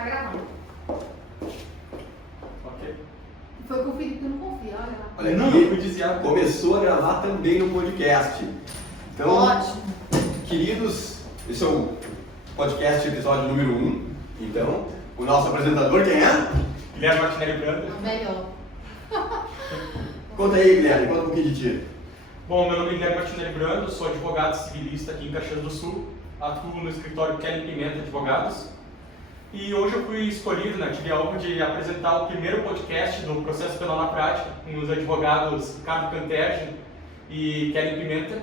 tá gravando. Ok. Foi com o Felipe que eu não confio, olha lá. Olha Não, aqui, eu fui dizer começou a gravar também no podcast. Então, Ótimo. queridos, esse é o podcast episódio número 1. Então, o nosso apresentador quem é? Guilherme Martinelli Branda. É o melhor. Conta aí, Guilherme, conta um pouquinho de ti. Bom, meu nome é Guilherme Martinelli Branda, sou advogado civilista aqui em Caxias do Sul, atuo no escritório Kelly Pimenta Advogados. E hoje eu fui escolhido, tive a honra de apresentar o primeiro podcast do Processo Penal na Prática com os advogados Ricardo Canterge e Kelly Pimenta,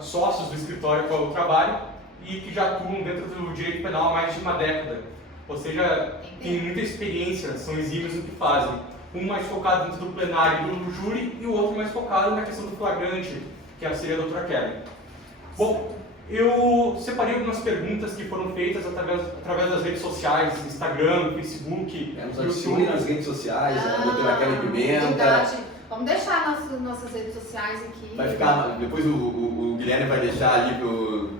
sócios do escritório com o trabalho e que já atuam dentro do direito penal há mais de uma década. Ou seja, têm muita experiência, são exímios no que fazem. Um mais focado dentro do plenário e do júri e o outro mais focado na questão do flagrante, que seria a doutora Kelly. Bom, eu separei algumas perguntas que foram feitas através das redes sociais, Instagram, Facebook, Nos adicione nas redes sociais, a doutora Kelly Pimenta. Verdade. Vamos deixar nossas redes sociais aqui. Vai ficar, depois o Guilherme vai deixar ali pro...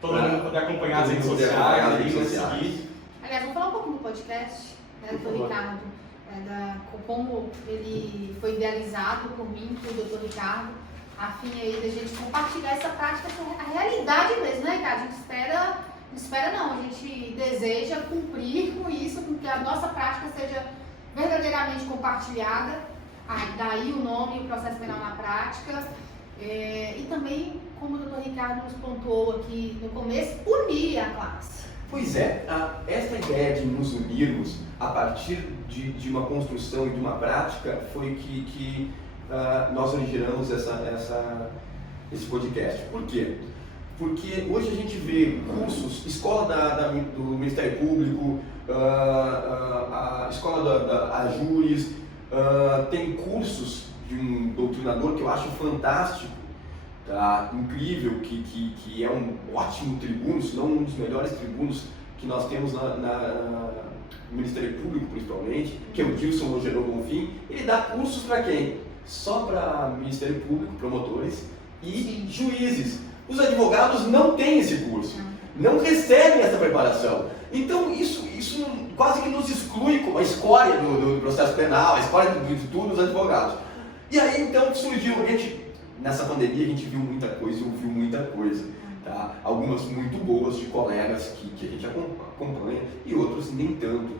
todo mundo poder acompanhar as redes sociais, seguir. Aliás, vamos falar um pouquinho do podcast, do Ricardo, como ele foi idealizado por mim, por Dr. Ricardo, a fim aí da gente compartilhar essa prática, a realidade mesmo, né, Ricardo? A gente espera não, a gente deseja cumprir com isso, com que a nossa prática seja verdadeiramente compartilhada. Daí o nome, o processo penal na prática, e também, como o Dr. Ricardo nos pontuou aqui no começo, unir a classe. Pois é, esta ideia de nos unirmos a partir de uma construção e de uma prática foi que nós originamos esse podcast. Por quê? Porque hoje a gente vê cursos, escola do Ministério Público, a escola da Júris, tem cursos de um doutrinador que eu acho fantástico, tá? Incrível, que é um ótimo tribuno, se não um dos melhores tribunos que nós temos no Ministério Público, principalmente, que é o Dilson Longerot Bonfim. Ele dá cursos para quem? Só para Ministério Público, promotores e juízes. Os advogados não têm esse curso, não recebem essa preparação. Então isso quase que nos exclui como a escória do processo penal, a escória de tudo, os advogados. E aí então surgiu, nessa pandemia a gente viu muita coisa e ouviu muita coisa. Tá? Algumas muito boas de colegas que a gente acompanha e outros nem tanto.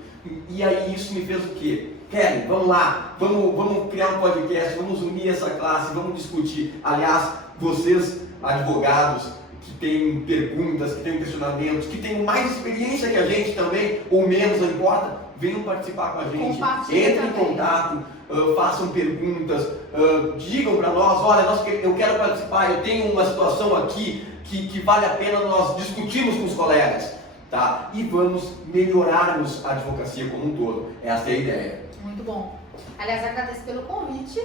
E aí isso me fez o quê? Kelly, vamos lá, vamos criar um podcast, vamos unir essa classe, vamos discutir. Aliás, vocês advogados que têm perguntas, que têm questionamentos, que têm mais experiência que a gente também, ou menos, não importa, venham participar com a gente, entrem em contato, façam perguntas, digam para nós, olha, eu quero participar, eu tenho uma situação aqui que vale a pena nós discutirmos com os colegas, tá? E vamos melhorarmos a advocacia como um todo. Essa é a ideia. Muito bom. Aliás, agradeço pelo convite,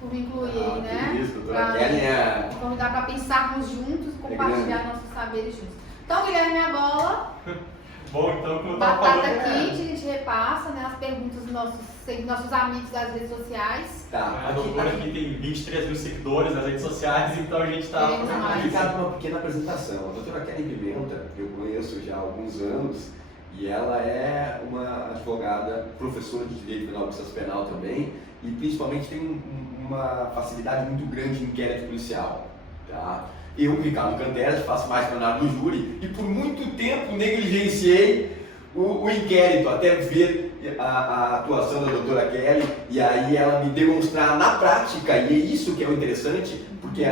por me incluir aí, né? Isso, doutora Kelly convidar para pensarmos juntos, compartilhar nossos saberes juntos. Então, Guilherme, a bola. Bom, então, como eu estava falando... Batata quente, a gente repassa, né, as perguntas dos nossos amigos das redes sociais. A doutora aqui tem 23 mil seguidores nas redes sociais, então a gente está... Aqui cabe uma pequena apresentação. A doutora Kelly Pimenta, eu conheço já há alguns anos, e ela é uma advogada, professora de Direito Penal e Processo Penal também, e principalmente tem uma facilidade muito grande em inquérito policial. Tá? Eu, Ricardo Canterge, faço mais plenário do júri e por muito tempo negligenciei o inquérito, até ver a atuação da doutora Kelly e aí ela me demonstrar na prática, e é isso que é o interessante, porque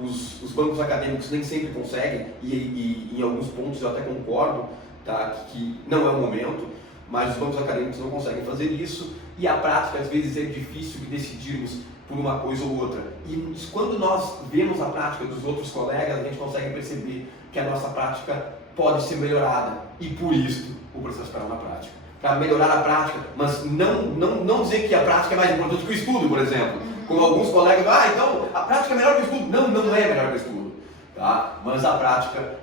os bancos acadêmicos nem sempre conseguem, e em alguns pontos eu até concordo, tá, que não é o momento, mas os bancos acadêmicos não conseguem fazer isso, e a prática às vezes é difícil de decidirmos por uma coisa ou outra. E quando nós vemos a prática dos outros colegas, a gente consegue perceber que a nossa prática pode ser melhorada. E por isso, o processo penal na prática. Para melhorar a prática, mas não dizer que a prática é mais importante que o estudo, por exemplo. Como alguns colegas, então a prática é melhor que o estudo. Não é melhor que o estudo. Tá? Mas a prática,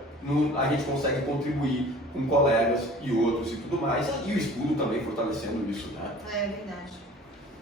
a gente consegue contribuir com colegas e outros e tudo mais. E o estudo também fortalecendo isso. Né? É verdade.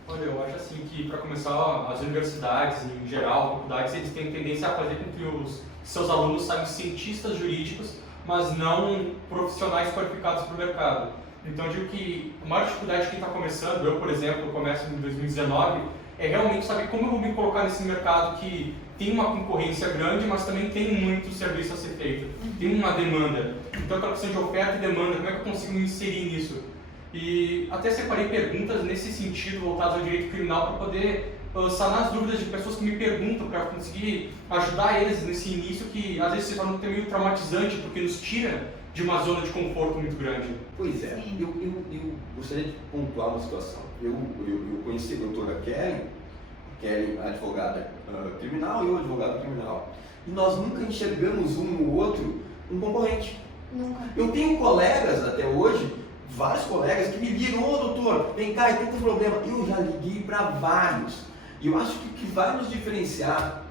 Olha, eu acho assim que, para começar, as universidades em geral, faculdades, eles têm tendência a fazer com que os seus alunos saiam cientistas jurídicos mas não profissionais qualificados para o mercado. Então, eu digo que a maior dificuldade de quem está começando, eu, por exemplo, começo em 2019, é realmente saber como eu vou me colocar nesse mercado que tem uma concorrência grande, mas também tem muito serviço a ser feito, tem uma demanda. Então, aquela questão de oferta e demanda, como é que eu consigo me inserir nisso? E até separei perguntas nesse sentido, voltadas ao direito criminal, para poder sanar as dúvidas de pessoas que me perguntam, para conseguir ajudar eles nesse início que às vezes se torna meio traumatizante, porque nos tira de uma zona de conforto muito grande. Pois é, eu gostaria de pontuar uma situação. Eu conheci a doutora Kelly, advogada criminal, e eu, advogado criminal. E nós nunca enxergamos um no outro um concorrente. Nunca. Eu tenho colegas até hoje, vários colegas que me ligam: ô doutor, vem cá, tem um problema. Eu já liguei para vários. E eu acho que o que vai nos diferenciar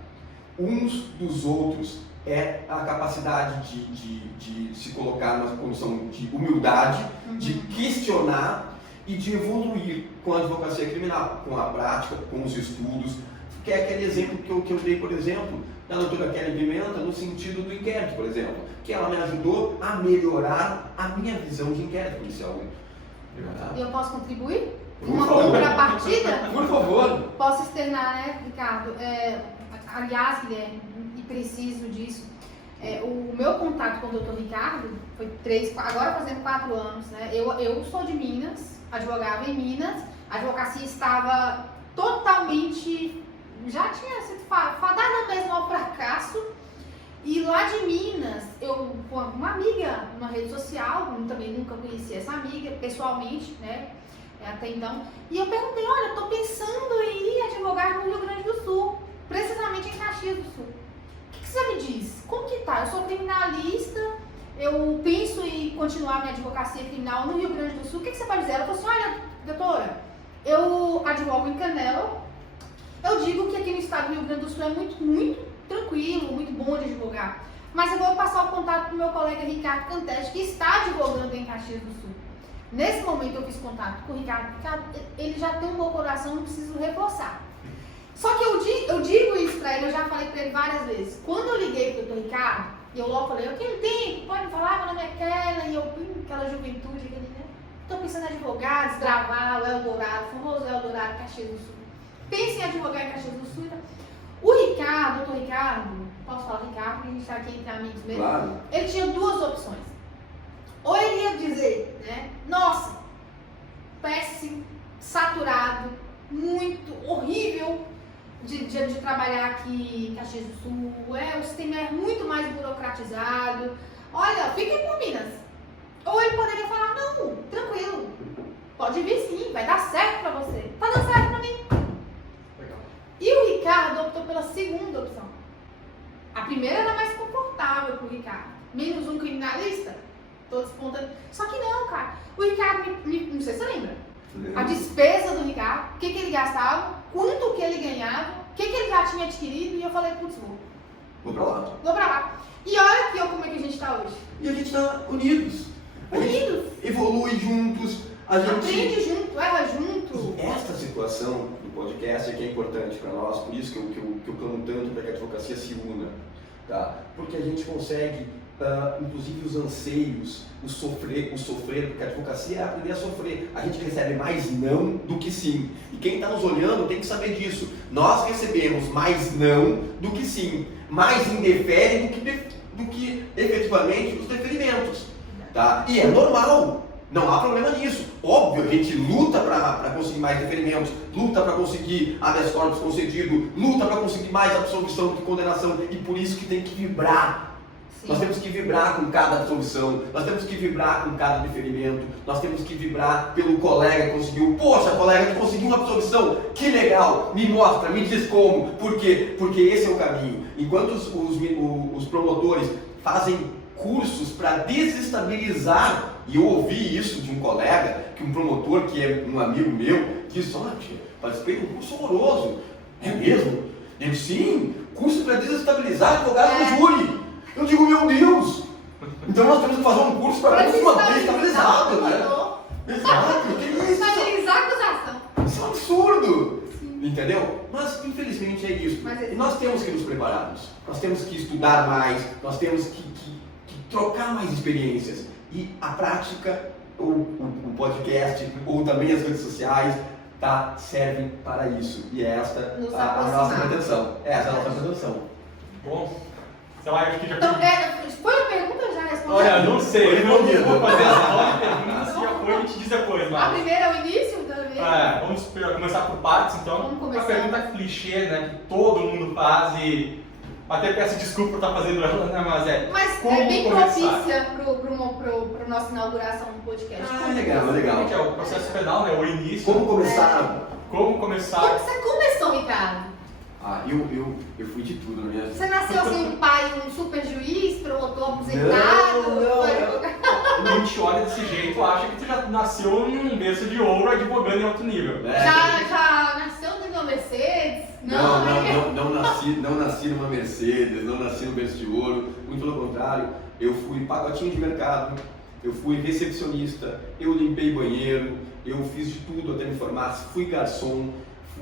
uns dos outros é a capacidade de se colocar numa condição de humildade, de questionar e de evoluir com a advocacia criminal, com a prática, com os estudos, que é aquele exemplo que eu dei, por exemplo, da doutora Kelly Pimenta, no sentido do inquérito, por exemplo, que ela me ajudou a melhorar a minha visão de inquérito policial. E eu posso contribuir? Por Uma favor. contrapartida? Por favor. Posso externar, né, Ricardo? Aliás, Guilherme, e preciso disso, o meu contato com o Dr. Ricardo foi agora fazendo 4 anos, né? Eu sou de Minas, advogava em Minas, a advocacia estava totalmente, já tinha sido fadada mesmo ao fracasso, e lá de Minas, eu com uma amiga numa rede social, eu também nunca conhecia essa amiga pessoalmente, né? Até então, e eu perguntei: olha, eu tô pensando em ir advogar no Rio Grande do Sul, precisamente em Caxias do Sul. O que você me diz? Como que tá? Eu sou criminalista, eu penso em continuar minha advocacia criminal no Rio Grande do Sul. O que você pode dizer? Ela falou assim: olha, doutora, eu advogo em Canela, eu digo que aqui no estado do Rio Grande do Sul é muito, muito tranquilo, muito bom de advogar, mas eu vou passar o contato pro meu colega Ricardo Cantete, que está advogando em Caxias do Sul. Nesse momento eu fiz contato com o Ricardo, ele já tem um bom coração, não preciso reforçar. Só que eu digo isso pra ele, eu já falei pra ele várias vezes. Quando eu liguei pro Dr. Ricardo, eu logo falei: eu tenho tempo, pode falar, meu nome é Kelly, e eu aquela juventude, aquele, né? Tô pensando em advogar, desbravar o Eldorado, o famoso Eldorado, Caxias do Sul. Pense em advogar em Caxias do Sul. O Ricardo, Dr. Ricardo, posso falar Ricardo, porque a gente tá aqui entre amigos mesmo, Claro. Ele tinha 2 opções. Ou ele ia dizer, né, nossa, péssimo, saturado, muito horrível de trabalhar aqui em Caxias do Sul, o sistema é muito mais burocratizado, olha, fiquem por Minas. Ou ele poderia falar: não, tranquilo, pode vir sim, vai dar certo pra você, tá dando certo pra mim. Legal. E o Ricardo optou pela segunda opção. A primeira era mais confortável pro Ricardo, menos um criminalista, todos espontâneos. Só que não, cara. O Ricardo, não sei se você lembra, a despesa do Ricardo, o que ele gastava, quanto que ele ganhava, o que ele já tinha adquirido, e eu falei: putz, Vou pra lá. vou pra lá. E olha aqui como é que a gente tá hoje. E a gente tá unidos. A gente Unidos. evolui juntos. A gente Aprende junto, erra junto. E esta situação do podcast é que é importante para nós, por isso que eu clamo tanto para que a advocacia se una, tá? Porque a gente consegue, inclusive os anseios, o sofrer, porque a advocacia é aprender a sofrer. A gente recebe mais não do que sim. E quem está nos olhando tem que saber disso. Nós recebemos mais não do que sim. Mais indefere do que efetivamente os deferimentos, tá? E é normal. Não há problema nisso. Óbvio, a gente luta para conseguir mais deferimentos, luta para conseguir habeas corpus concedido, luta para conseguir mais absolvição do que condenação, e por isso que tem que vibrar. Sim. Nós temos que vibrar com cada absolvição, nós temos que vibrar com cada deferimento, nós temos que vibrar pelo colega que conseguiu. Poxa, colega, tu conseguiu uma absolvição, que legal, me mostra, me diz como. Por quê? Porque esse é o caminho. Enquanto os promotores fazem cursos para desestabilizar, e eu ouvi isso de um colega, que um promotor, que é um amigo meu, disse: olha, participei de um curso horroroso. É mesmo? Eu disse: sim, curso para desestabilizar advogado no júri. Eu digo: meu Deus! Então nós temos que fazer um curso para desestabilizado, né? Exato, que isso? Estabilizar a acusação. Isso é um absurdo! Sim. Entendeu? Mas infelizmente é isso. Mas E nós temos que nos prepararmos, nós temos que estudar mais, nós temos que trocar mais experiências. E a prática, o podcast, ou também as redes sociais, servem para isso. E é esta a nossa pretensão. Essa é a nossa pretensão. Bom, sei lá, acho que já... Então, foi uma pergunta ou já respondeu? Olha, não sei, eu não vou fazer essa essa nova pergunta, se já foi, a gente diz depois, mas... A primeira é o início da vez? Vamos começar por partes, então. Vamos começar. A pergunta clichê, né, que todo mundo faz e até peço desculpa por estar fazendo ela, né, mas como é bem começar? propícia para nossa inauguração do podcast. Legal. Que é o processo penal, né, o início. Como começar? Como começar? Como você começou, Ricardo? Eu fui de tudo na minha vida. Você nasceu assim, um pai, um super juiz, promotor aposentado? Não. A gente olha desse jeito, acha que você já nasceu num berço de ouro advogando em alto nível. Já nasceu dentro de uma Mercedes? Não nasci numa Mercedes, não nasci no berço de ouro, muito pelo contrário, eu fui pagotinho de mercado, eu fui recepcionista, eu limpei banheiro, eu fiz de tudo até me formar, fui garçom,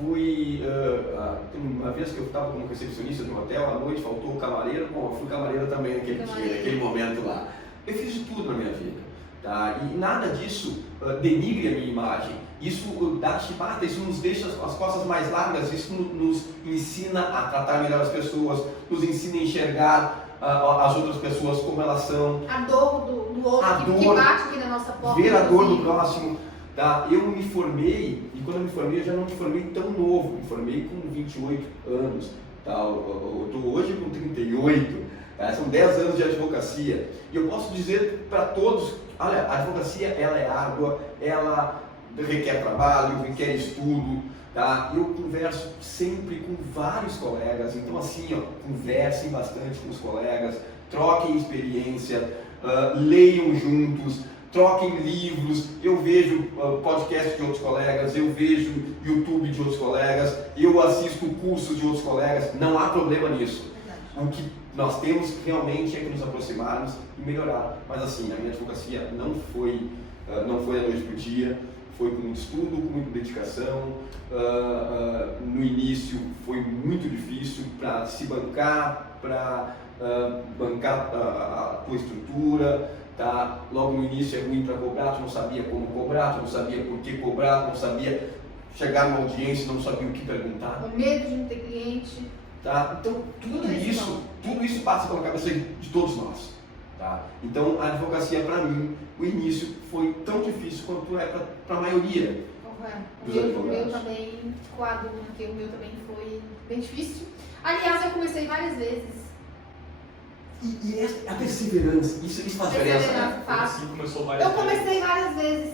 uma vez que eu estava como recepcionista no hotel, à noite faltou o camareiro, eu fui camareiro também naquele momento lá. Eu fiz de tudo na minha vida, tá? E nada disso denigre a minha imagem. Isso dá chibata, isso nos deixa as costas mais largas, isso nos ensina a tratar melhor as pessoas, nos ensina a enxergar as outras pessoas como elas são. A dor do outro que bate aqui na nossa porta. Ver a dor do próximo. Tá? Eu me formei, e quando eu me formei, eu já não me formei tão novo, me formei com 28 anos. Tá? Eu estou hoje com 38, tá? São 10 anos de advocacia. E eu posso dizer para todos, olha, a advocacia ela é árdua, ela requer trabalho, requer estudo, tá? Eu converso sempre com vários colegas, então assim, conversem bastante com os colegas, troquem experiência, leiam juntos, troquem livros, eu vejo podcast de outros colegas, eu vejo YouTube de outros colegas, eu assisto cursos de outros colegas, não há problema nisso. O que nós temos realmente é que nos aproximarmos e melhorar. Mas assim, a minha advocacia não foi da noite para o dia, foi com muito estudo, com muita dedicação. No início foi muito difícil para se bancar, para bancar a tua estrutura. Tá? Logo no início é ruim para cobrar, tu não sabia como cobrar, tu não sabia por que cobrar, tu não sabia chegar numa audiência, não sabia o que perguntar. Com medo de não ter cliente. Tá? Então tudo isso passa pela cabeça de todos nós. Tá? Então a advocacia para mim, o início foi tão difícil quanto é para a maioria. O meu também, coaduna, porque o meu também foi bem difícil. Aliás, eu comecei várias vezes. E a perseverança, isso faz diferença, né? Assim começou várias vezes. Eu comecei várias vezes.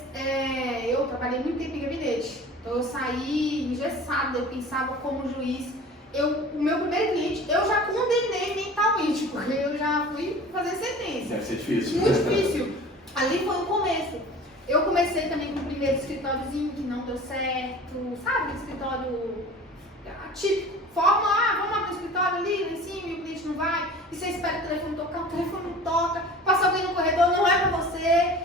Eu trabalhei muito tempo em gabinete. Então eu saí engessada, eu pensava como juiz. O meu primeiro cliente, eu já condenei mentalmente, porque eu já fui fazer sentença. Deve ser difícil. Muito difícil. Ali foi o começo. Eu comecei também com o primeiro escritóriozinho que não deu certo, sabe? Aquele escritório atípico. Vamos abrir um escritório ali, lá em cima, e o cliente não vai. E você espera o telefone tocar, o telefone não toca. Passa alguém no corredor, não é pra você.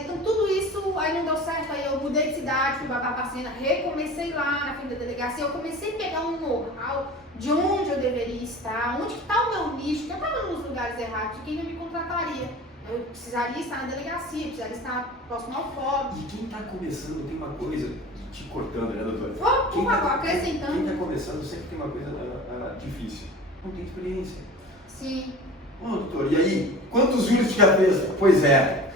Então tudo isso aí não deu certo. Aí eu mudei de cidade, fui pra Barbacena, recomecei lá na frente da delegacia. Eu comecei a pegar um know-how de onde eu deveria estar, onde está o meu nicho, que eu estava nos lugares errados, de quem não me contrataria. Eu precisaria estar na delegacia, precisaria estar próximo ao fórum. E quem está começando tem uma coisa, te cortando, né, doutora? Por favor, acrescentando. Quem está começando sempre tem uma coisa difícil. Não tem experiência. Sim. Ô, doutor, e aí? Quantos juros já fez? Pois é.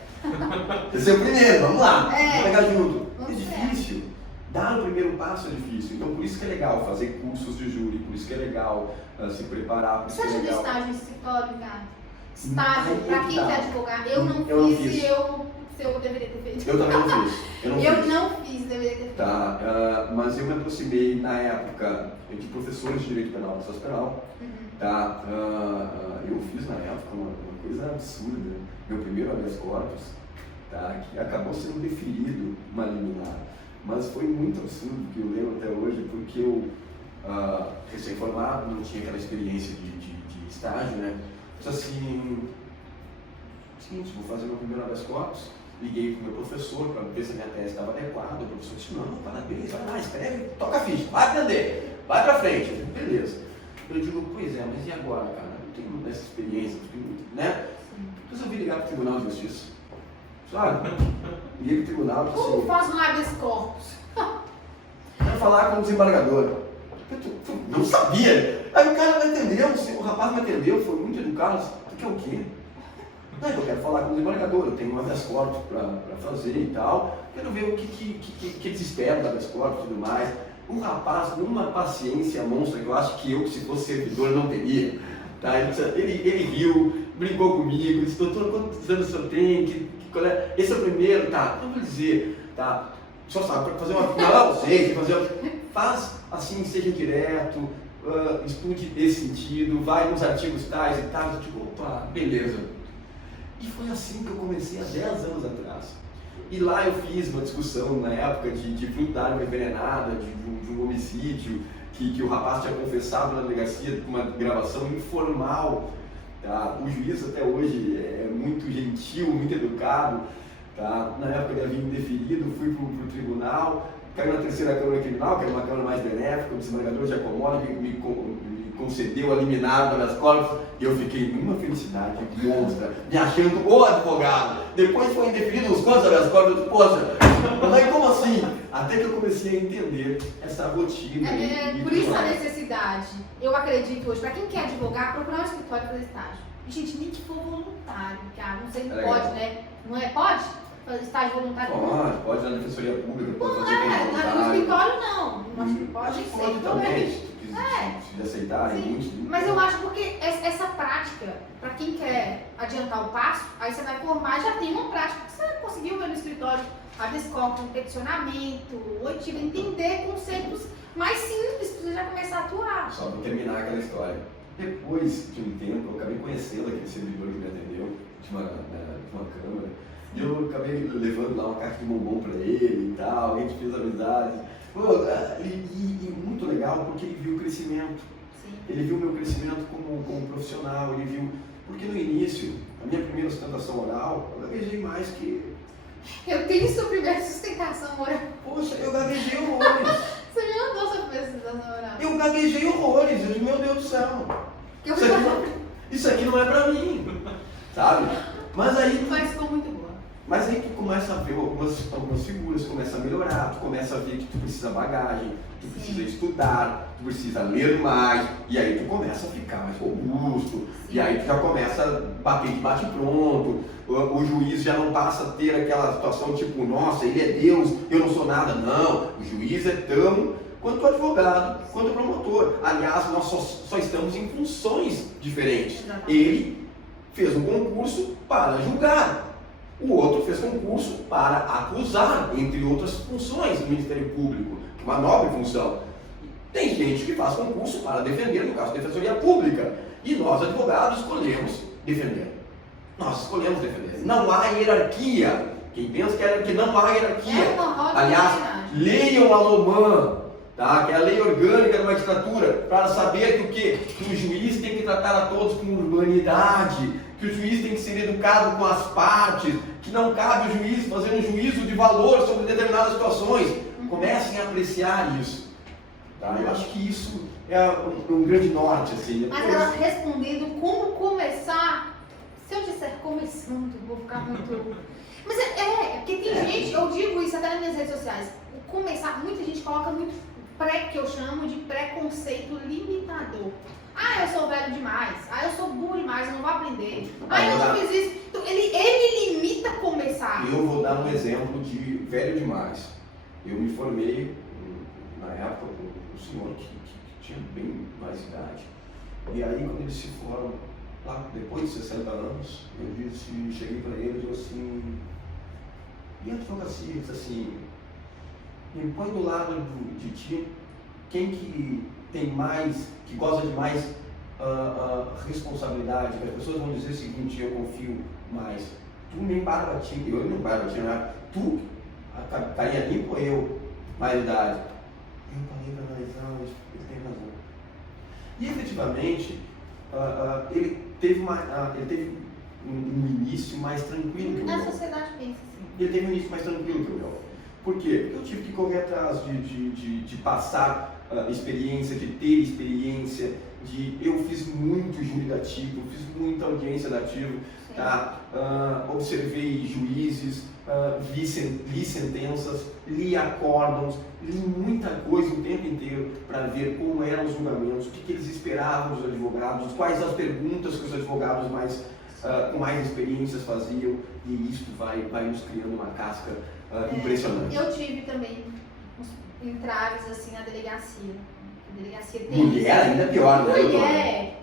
Esse é o primeiro, vamos lá. Vamos pegar junto. É difícil. Dar o primeiro passo é difícil. Então, por isso que é legal fazer cursos de júri, por isso que é legal se preparar. Você acha de estágio em escritório, cara? Estágio, para quem quer advogar, eu não fiz e eu deveria ter feito. Eu também não fiz. Eu não fiz, deveria ter feito. Tá, mas eu me aproximei na época de professores de direito penal, processo penal. Tá, eu fiz na época uma coisa absurda. Meu primeiro habeas corpus, tá, que acabou sendo deferido uma liminar. Mas foi muito absurdo, que eu lembro até hoje, porque eu, recém-formado, não tinha aquela experiência de estágio, né? Disse assim, seguinte, vou fazer meu primeiro habeas corpus. Liguei para o meu professor para ver se a minha tese estava adequada. O professor disse, não, parabéns, vai lá, escreve, toca a ficha, vai aprender, vai para frente. Eu disse, beleza. Eu digo, pois é, mas e agora, cara? Eu não tenho essa experiência, né? Mas resolvi ligar para o Tribunal de Justiça. Sabe? Liguei para o tribunal e disse Como assim, faz um habeas corpus? quero falar com o desembargador. Eu não sabia. Aí o cara não entendeu, o rapaz não entendeu, foi muito educado. Tu quer o quê? Não, eu quero falar com o desembargador, eu tenho um habeas corpus para fazer e tal. Quero ver o que eles esperam do habeas corpus e tudo mais. Um rapaz, numa paciência monstra, que eu acho que eu, se fosse servidor, não teria. Tá? Ele riu, brincou comigo, disse, doutor, quantos anos o senhor tem? Esse é o primeiro, tá? Não vou dizer, tá? Só sabe, para fazer uma. Não, sei, faz assim, seja direto, estude esse sentido, vai nos artigos tais e tais. Tipo, opa, beleza. E foi assim que eu comecei há 10 anos atrás. E lá eu fiz uma discussão na época de fruto da água envenenada, de um homicídio que o rapaz tinha confessado na delegacia com uma gravação informal. Tá? O juiz até hoje é muito gentil, muito educado. Tá? Na época ele havia indeferido, fui para o tribunal, caiu na terceira Câmara Criminal, que era uma Câmara mais benéfica, o desembargador Giacomola me concedeu a liminar das corpos e eu fiquei numa felicidade monstra, me achando o advogado. Depois foi indeferido os quantos das corpos, eu disse, poxa, mas como assim? Até que eu comecei a entender essa rotina. Por isso a necessidade, eu acredito hoje, para quem quer advogar, procurar um escritório para fazer estágio. E, gente, nem que for voluntário, cara, não sei, não pode, né? Não é? Pode? Fazer estágio voluntário? Pode na Defensoria Pública, pode fazer no escritório não. Acho que pode ser. Pode também, se aceitarem. Mas eu acho porque essa prática, para quem quer adiantar o passo, aí você vai formar, já tem uma prática que você conseguiu ver no escritório, habeas corpus, peticionamento, oitiva, entender conceitos mais simples para você já começar a atuar. Só para terminar aquela história. Depois de um tempo, eu acabei conhecendo aquele servidor que me atendeu, de uma câmara, e eu acabei levando lá uma caixa de bombom para ele e tal, a gente fez amizade. E muito legal porque ele viu o crescimento. Sim. Ele viu o meu crescimento como profissional, ele viu. Porque no início, a minha primeira sustentação oral, eu gaguejei mais que. Eu tenho sua primeira sustentação oral. Poxa, eu gaguejei horrores. Você me mandou sua primeira sustentação oral. Eu gaguejei horrores, eu disse, meu Deus do céu. Isso aqui não é pra mim, sabe? Mas aí. Mas ficou muito boa. Mas aí tu começa a ver algumas figuras, começa a melhorar, tu começa a ver que tu precisa bagagem, tu precisa estudar, tu precisa ler mais, e aí tu começa a ficar mais robusto, e aí tu já começa a bater de bate pronto, o juiz já não passa a ter aquela situação tipo, nossa, ele é Deus, eu não sou nada, não, o juiz é tão quanto o advogado, quanto o promotor. Aliás, nós só estamos em funções diferentes. Exatamente. Ele fez um concurso para julgar. O outro fez concurso para acusar, entre outras funções do Ministério Público, que é uma nobre função. Tem gente que faz concurso para defender, no caso da Defensoria Pública, e nós, advogados, escolhemos defender. Nós escolhemos defender. Não há hierarquia. Quem pensa que não há hierarquia. Aliás, leiam a Lomã, tá? Que é a lei orgânica da magistratura, para saber que o quê? Que o juiz tem que tratar a todos com urbanidade, que o juiz tem que ser educado com as partes, que não cabe o juiz fazer um juízo de valor sobre determinadas situações. Comecem a apreciar isso. Tá? Eu acho que isso é um grande norte. Assim. Mas ela respondendo como começar, se eu disser começando, vou ficar muito... Mas porque tem gente, eu digo isso até nas minhas redes sociais, começar, muita gente coloca muito que eu chamo de preconceito limitador. Ah, eu sou velho demais. Ah, eu sou burro demais, eu não vou aprender. Ah, eu não fiz isso. Então, ele limita começar. Eu vou dar um exemplo de velho demais. Eu me formei, na época, com um senhor que tinha bem mais idade. E aí, quando ele se forma, lá depois de 60 anos, eu cheguei para ele e disse assim, e a advocacia? Ele disse assim, me põe do lado de ti, quem que tem mais, que gosta de mais responsabilidade, que as pessoas vão dizer o seguinte, eu confio mais, tu nem barbati, eu não barbati, né? Tu caía limpo, eu, mais idade. Eu parei para analisar, ele tem razão. E efetivamente, ele teve um início mais tranquilo que o meu. Na sociedade pensa assim. Ele teve um início mais tranquilo que o meu. Por quê? Porque eu tive que correr atrás de passar experiência, de ter experiência, eu fiz muito júri dativo, fiz muita audiência dativa. tá? Observei juízes, li sentenças, li acórdãos, li muita coisa o tempo inteiro para ver como eram os julgamentos, o que eles esperavam dos advogados, quais as perguntas que os advogados com mais experiências faziam, e isso vai nos criando uma casca impressionante. Eu tive também uns entraves assim na delegacia. A delegacia tem Mulher ainda pior, né? Mulher.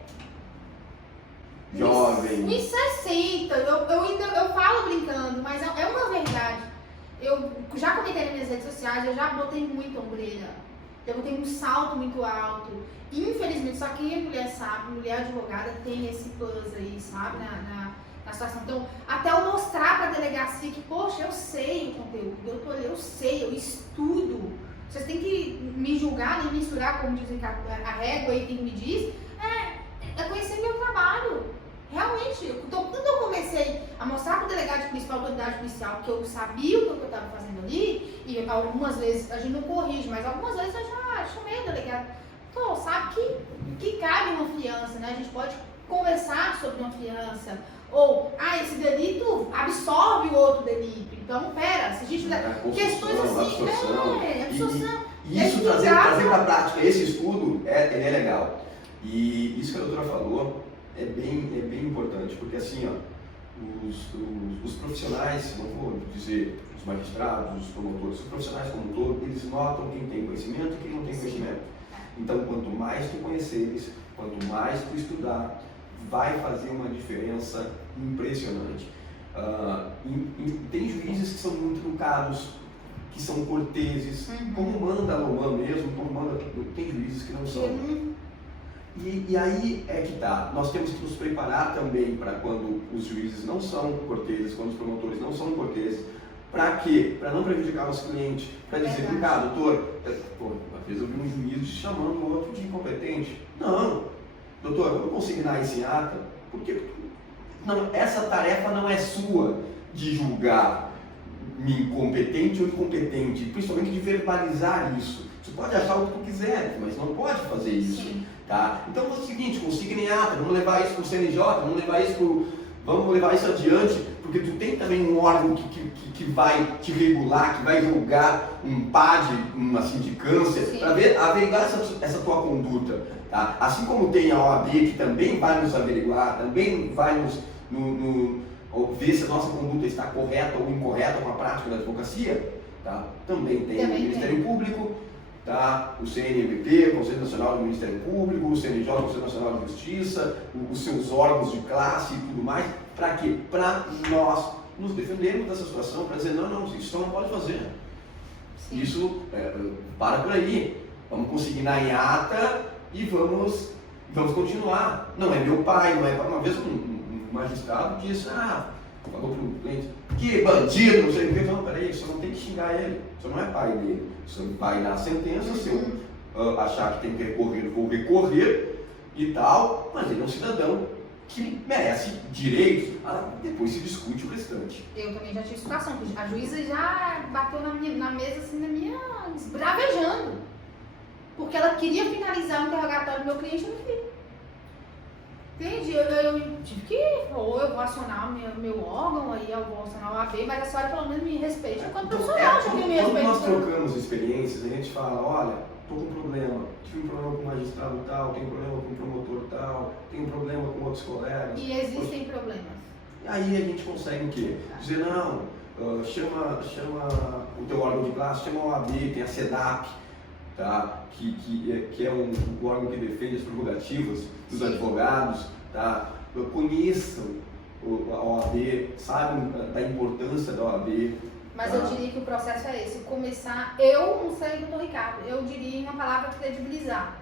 Jovem. 1,60. Eu falo brincando, mas é uma verdade. Eu já comentei nas minhas redes sociais, eu já botei muita ombreira. Eu botei um salto muito alto. Infelizmente, só quem é mulher sabe, mulher advogada tem esse plus aí, sabe, na situação. Então, até eu mostrar para a delegacia que, poxa, eu sei o conteúdo, eu sei, eu estudo. Vocês têm que me julgar, nem mensurar, como dizem a régua aí, quem me diz, é conhecer meu trabalho. Realmente, quando eu comecei a mostrar para o delegado de polícia, para a autoridade policial, que eu sabia o que eu estava fazendo ali, e algumas vezes, a gente não corrige, mas algumas vezes eu já chamei o delegado. Pô, sabe que cabe uma fiança, né? A gente pode conversar sobre uma fiança. Ou, esse delito absorve o outro delito. Então, pera, se a gente fizer questões assim, absorção. E isso trazer para a prática, esse estudo, ele é legal. E isso que a doutora falou é bem importante, porque assim, os profissionais, não vou dizer os magistrados, os promotores, os profissionais como um todo, eles notam quem tem conhecimento e quem não tem conhecimento. Então, quanto mais tu conheceres, quanto mais tu estudar, vai fazer uma diferença impressionante. Tem juízes que são muito educados, que são corteses, como manda a Loman mesmo, tem juízes que não são. E aí é que tá, nós temos que nos preparar também para quando os juízes não são corteses, quando os promotores não são corteses. Para quê? Para não prejudicar os clientes, para dizer, doutor, uma vez eu vi um juiz chamando o outro de incompetente. Não, doutor, eu não consigo dar isso em ata, porque essa tarefa não é sua de julgar incompetente ou incompetente, principalmente de verbalizar isso. Você pode achar o que tu quiser, mas não pode fazer isso. Sim. Tá? Então é o seguinte, consigna em ata, vamos levar isso para o CNJ, vamos levar isso adiante, porque tu tem também um órgão que vai te regular, que vai julgar um PAD, uma sindicância, para averiguar essa tua conduta. Tá? Assim como tem a OAB, que também vai nos averiguar, também vai nos ver se a nossa conduta está correta ou incorreta com a prática da advocacia, tá? Também tem o Ministério Público, tá? O CNMP, Conselho Nacional do Ministério Público, o CNJ, Conselho Nacional de Justiça, os seus órgãos de classe e tudo mais. Para quê? Para nós nos defendermos dessa situação, para dizer, não, isso não pode fazer. Sim. Isso, para por aí. Vamos consignar em ata e vamos continuar. Não é meu pai, não é pai. Uma vez um magistrado disse, falou para o cliente, que bandido, não sei o que. Não, peraí, você não tem que xingar ele. Você não é pai dele. Você vai dar a sentença, se eu achar que tem que recorrer, vou recorrer e tal, mas ele é um cidadão que merece direitos. Depois se discute o restante. Eu também já tive situação, a juíza já bateu na mesa, assim, esbravejando. Porque ela queria finalizar o interrogatório do meu cliente, eu não fiz. Entende? Eu tive que, ou eu vou acionar o meu órgão, aí eu vou acionar o AB, mas a senhora pelo menos me respeita enquanto profissional, já me respeita. Quando nós trocamos experiências, a gente fala, olha, estou com um problema, tive um problema com o magistrado tal, tenho um problema com o promotor tal, tenho um problema com outros colegas. E existem problemas. E aí a gente consegue o quê? Dizer, não, chama o teu órgão de classe, chama o OAB, tem a SEDAP, tá? que é um órgão que defende as prerrogativas dos advogados, tá? Conheçam a OAB, sabem da importância da OAB. Mas eu diria que o processo é esse, começar, eu não sei, doutor Ricardo, eu diria uma palavra credibilizar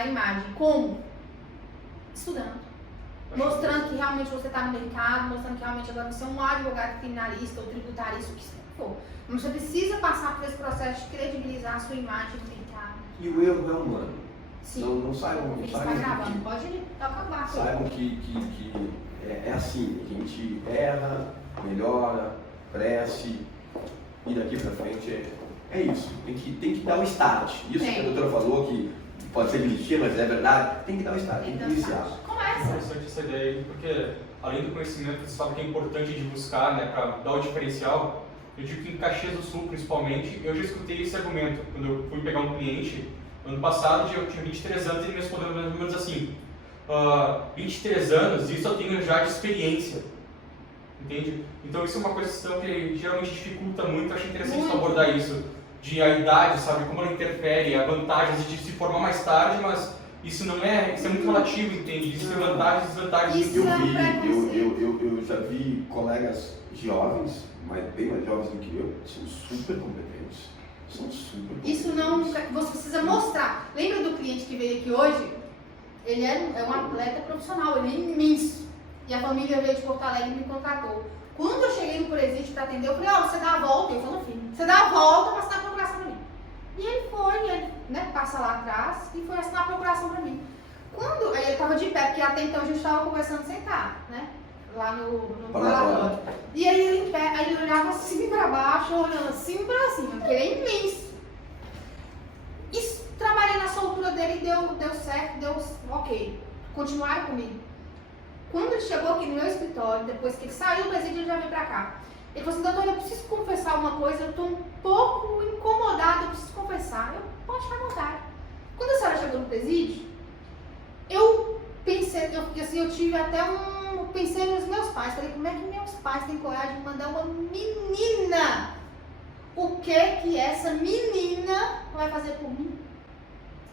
a imagem. Como? Estudando. Mostrando que realmente você está no mercado, mostrando que realmente agora você é um advogado criminalista ou tributarista, o que for. Mas você precisa passar por esse processo de credibilizar a sua imagem no mercado. E o erro é humano. Sim. Não saibam que pode acabar. Saibam que é assim, a gente erra, melhora, cresce e daqui pra frente é isso. Tem que dar o start. Isso que a doutora falou, que pode ser clichê, mas é verdade, tem que dar o start, tem que iniciar. Começa. Interessante essa ideia aí, porque além do conhecimento que você fala que é importante de buscar, né, para dar o diferencial, eu digo que em Caxias do Sul, principalmente, eu já escutei esse argumento. Quando eu fui pegar um cliente, ano passado, eu tinha 23 anos e ele me respondeu mais ou menos assim, 23 anos, isso eu tenho já de experiência, entende? Então isso é uma questão que geralmente dificulta muito, eu achei interessante tu abordar isso, de a idade, sabe, como ela interfere, a vantagem de se formar mais tarde, mas isso não é, isso é muito relativo, entende? Isso tem vantagens e desvantagens. Eu já vi colegas jovens, mas bem mais jovens do que eu, são super competentes. Isso não, você precisa mostrar. Lembra do cliente que veio aqui hoje? Ele é um atleta profissional, ele é imenso. E a família veio de Porto Alegre e me contratou. Quando eu cheguei no presídio para atender, eu falei, você dá a volta? Eu falei, filho, você dá a volta, mas você dá a procuração para mim. E ele foi, ele passa lá atrás e foi assinar a procuração para mim. Aí ele estava de pé, porque até então a gente estava conversando sentado, né? Lá no relatório. E aí ele em pé, aí ele olhava assim para baixo, olhando assim para cima, porque ele é imenso. E trabalhei na soltura dele e deu certo, deu ok. Continuaram comigo. Quando ele chegou aqui no meu escritório, depois que ele saiu do presídio, ele já veio pra cá. Ele falou assim, doutor, eu preciso confessar uma coisa, eu tô um pouco incomodado, eu preciso confessar. Eu, pode ficar à vontade. Quando a senhora chegou no presídio, eu pensei, eu tive até pensei nos meus pais, falei, como é que meus pais têm coragem de mandar uma menina? O que essa menina vai fazer por mim?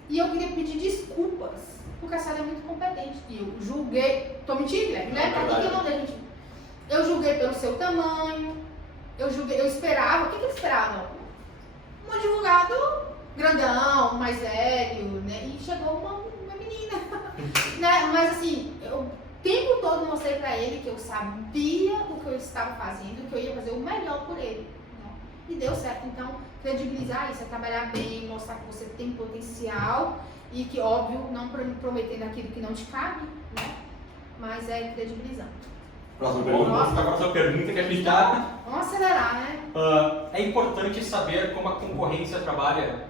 E eu queria pedir desculpas, porque a senhora é muito competente. E eu julguei, tô mentindo, né? Pra quem não deixa mentir. Eu julguei pelo seu tamanho, eu esperava, o que eu esperava? Um advogado grandão, mais velho, né? E chegou uma menina, né? Mas assim, eu o tempo todo mostrei pra ele que eu sabia o que eu estava fazendo, que eu ia fazer o melhor por ele. Né? E deu certo. Então, credibilizar isso é trabalhar bem, mostrar que você tem potencial e que, óbvio, não prometendo aquilo que não te cabe, né? Mas é credibilizando. Próxima pergunta. Nossa, a próxima pergunta que a gente tá... Vamos acelerar, né? É importante saber como a concorrência trabalha.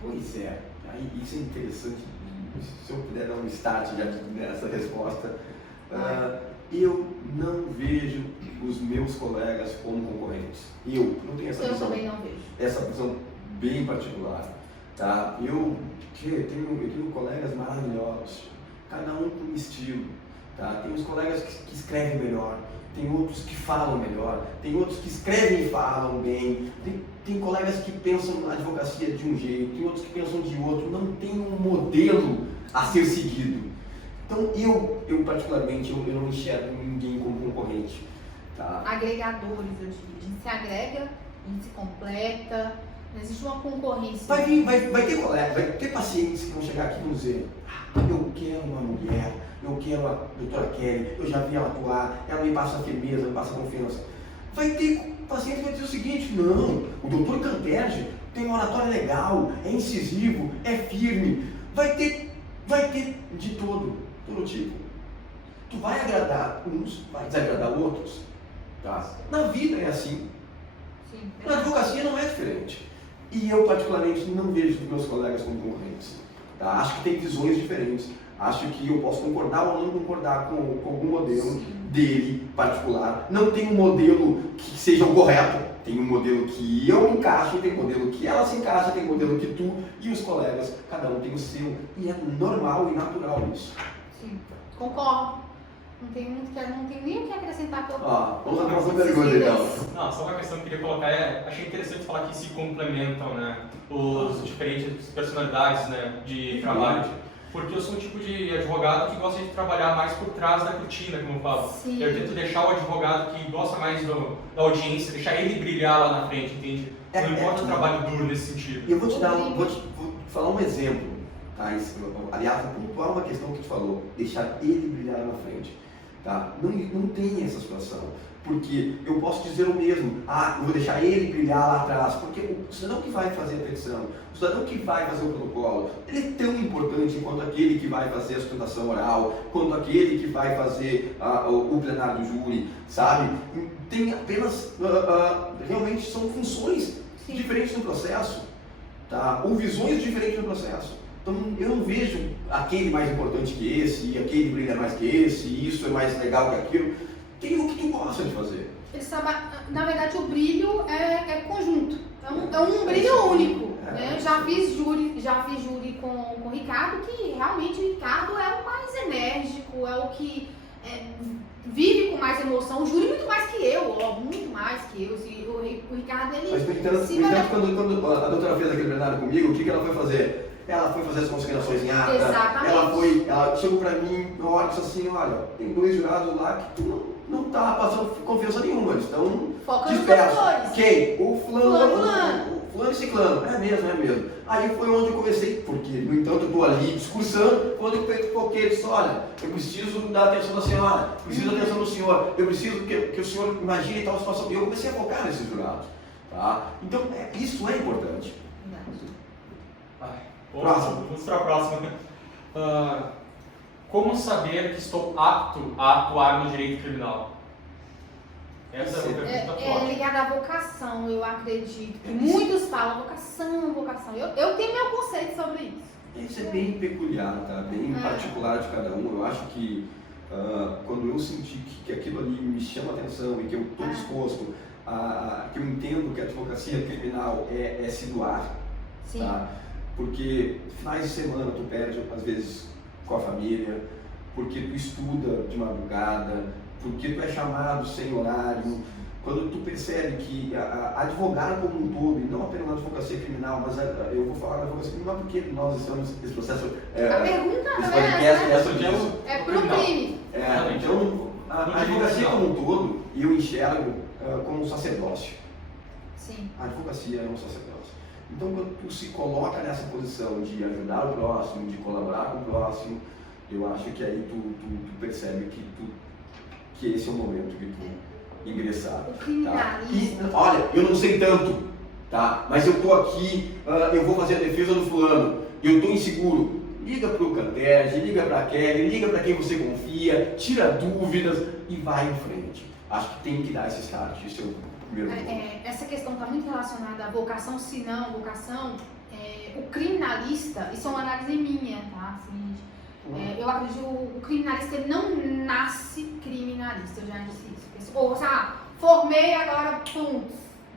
Pois é, aí isso é interessante. Se eu puder dar um start já nessa resposta, eu não vejo os meus colegas como concorrentes. Eu tenho essa visão. Eu também não vejo. Essa visão bem particular, tá? Eu tenho colegas maravilhosos, cada um com um estilo, tá? Tem uns colegas que escrevem melhor, tem outros que falam melhor, tem outros que escrevem e falam bem, tem colegas que pensam na advocacia de um jeito, tem outros que pensam de outro, não tem um modelo a ser seguido. Então eu particularmente, eu não enxergo ninguém como concorrente. Tá? Agregadores, eu diria. A gente se agrega, a gente se completa, não existe uma concorrência. Vai ter colegas, vai ter pacientes que vão chegar aqui e vão dizer, eu quero uma mulher, eu quero a doutora Kelly, eu já vi ela atuar, ela me passa firmeza, me passa confiança. Vai ter paciente que vai dizer o seguinte, não, o doutor Canterge tem uma oratória legal, é incisivo, é firme, vai ter de todo tipo. Tu vai agradar uns, vai desagradar outros, tá? Na vida é assim. Sim, Na advocacia não é diferente. E eu particularmente não vejo os meus colegas como concorrentes. Tá? Acho que tem visões diferentes. Acho que eu posso concordar ou não concordar com algum modelo dele particular. Não tem um modelo que seja o correto. Tem um modelo que eu encaixo, tem um modelo que ela se encaixa, tem um modelo que tu e os colegas, cada um tem o seu. E é normal e natural isso. Sim, concordo. Não tem nem o que acrescentar pelo. Vamos à próxima pergunta então. Não, só uma questão que eu queria colocar achei interessante falar que se complementam, né, os diferentes personalidades, né, de trabalho. Porque eu sou um tipo de advogado que gosta de trabalhar mais por trás da cortina, como eu falo. Sim. Eu tento deixar o advogado que gosta mais da audiência, deixar ele brilhar lá na frente, entende? Não importa o trabalho duro nesse sentido. Eu vou te falar um exemplo, tá? Aliás, vou pontuar uma questão que tu falou, deixar ele brilhar lá na frente. Tá? Não tem essa situação, porque eu posso dizer o mesmo, eu vou deixar ele brilhar lá atrás, porque o cidadão que vai fazer a petição, o cidadão que vai fazer o protocolo, ele é tão importante quanto aquele que vai fazer a sustentação oral, quanto aquele que vai fazer o plenário do júri, sabe? Tem apenas, realmente são funções diferentes no processo, tá? Ou visões diferentes no processo. Então eu não vejo aquele mais importante que esse, e aquele brilha mais que esse, e isso é mais legal que aquilo. Tem o que tu gosta de fazer. Na verdade, o brilho é conjunto, é um brilho único. Né? Já fiz júri com o Ricardo, que realmente o Ricardo é o mais enérgico, é o que vive com mais emoção. O júri muito mais que eu, muito mais que eu. O Ricardo, ele... Mas, quando a doutora fez aquele plenário comigo, o que ela foi fazer? Ela foi fazer as consignações em ata. Exatamente. Ela chegou pra mim, olha, disse assim, olha, tem 2 jurados lá que tu não tá passando confiança nenhuma, eles estão dispersos. Quem? O fulano e ciclano. É mesmo. Aí foi onde eu comecei, porque, no entanto, eu tô ali discursando, quando eu foquei, disse, olha, eu preciso da atenção da senhora, preciso da atenção do senhor, eu preciso que o senhor imagine tal situação. E eu comecei a focar nesses jurados. Tá? Então, isso é importante. Próximo. Vamos para a próxima. Como saber que estou apto a atuar no direito criminal? Essa é uma pergunta forte. É ligada à vocação, eu acredito. Que muitos falam vocação. Eu tenho meu conceito sobre isso. Isso é bem peculiar, tá? Bem particular de cada um. Eu acho que quando eu senti que aquilo ali me chama atenção e que eu estou disposto, que eu entendo que a advocacia criminal é se doar, tá? Porque finais de semana tu perde, às vezes, com a família, porque tu estuda de madrugada, porque tu é chamado sem horário. Quando tu percebe que advogar como um todo, e não apenas na advocacia criminal, mas eu vou falar da advocacia criminal porque nós estamos nesse processo. A pergunta esse podcast é sobre isso. É pro crime. Então, a advocacia como um todo, eu enxergo como um sacerdócio. Sim. A advocacia é um sacerdócio. Então, quando tu se coloca nessa posição de ajudar o próximo, de colaborar com o próximo, eu acho que aí tu percebe que esse é o momento que tu ingressar. O criminalista. Tá? Olha, eu não sei tanto, tá? Mas eu tô aqui, eu vou fazer a defesa do fulano, eu tô inseguro. Liga pro Cantege, liga pra Kelly, liga pra quem você confia, tira dúvidas e vai em frente. Acho que tem que dar esse start, isso é o primeiro ponto. Essa questão está muito relacionada à vocação, se não vocação. O criminalista, isso é uma análise minha, tá? Assim, eu acredito que o criminalista ele não nasce criminalista, eu já disse isso. Ou, formei agora, pum,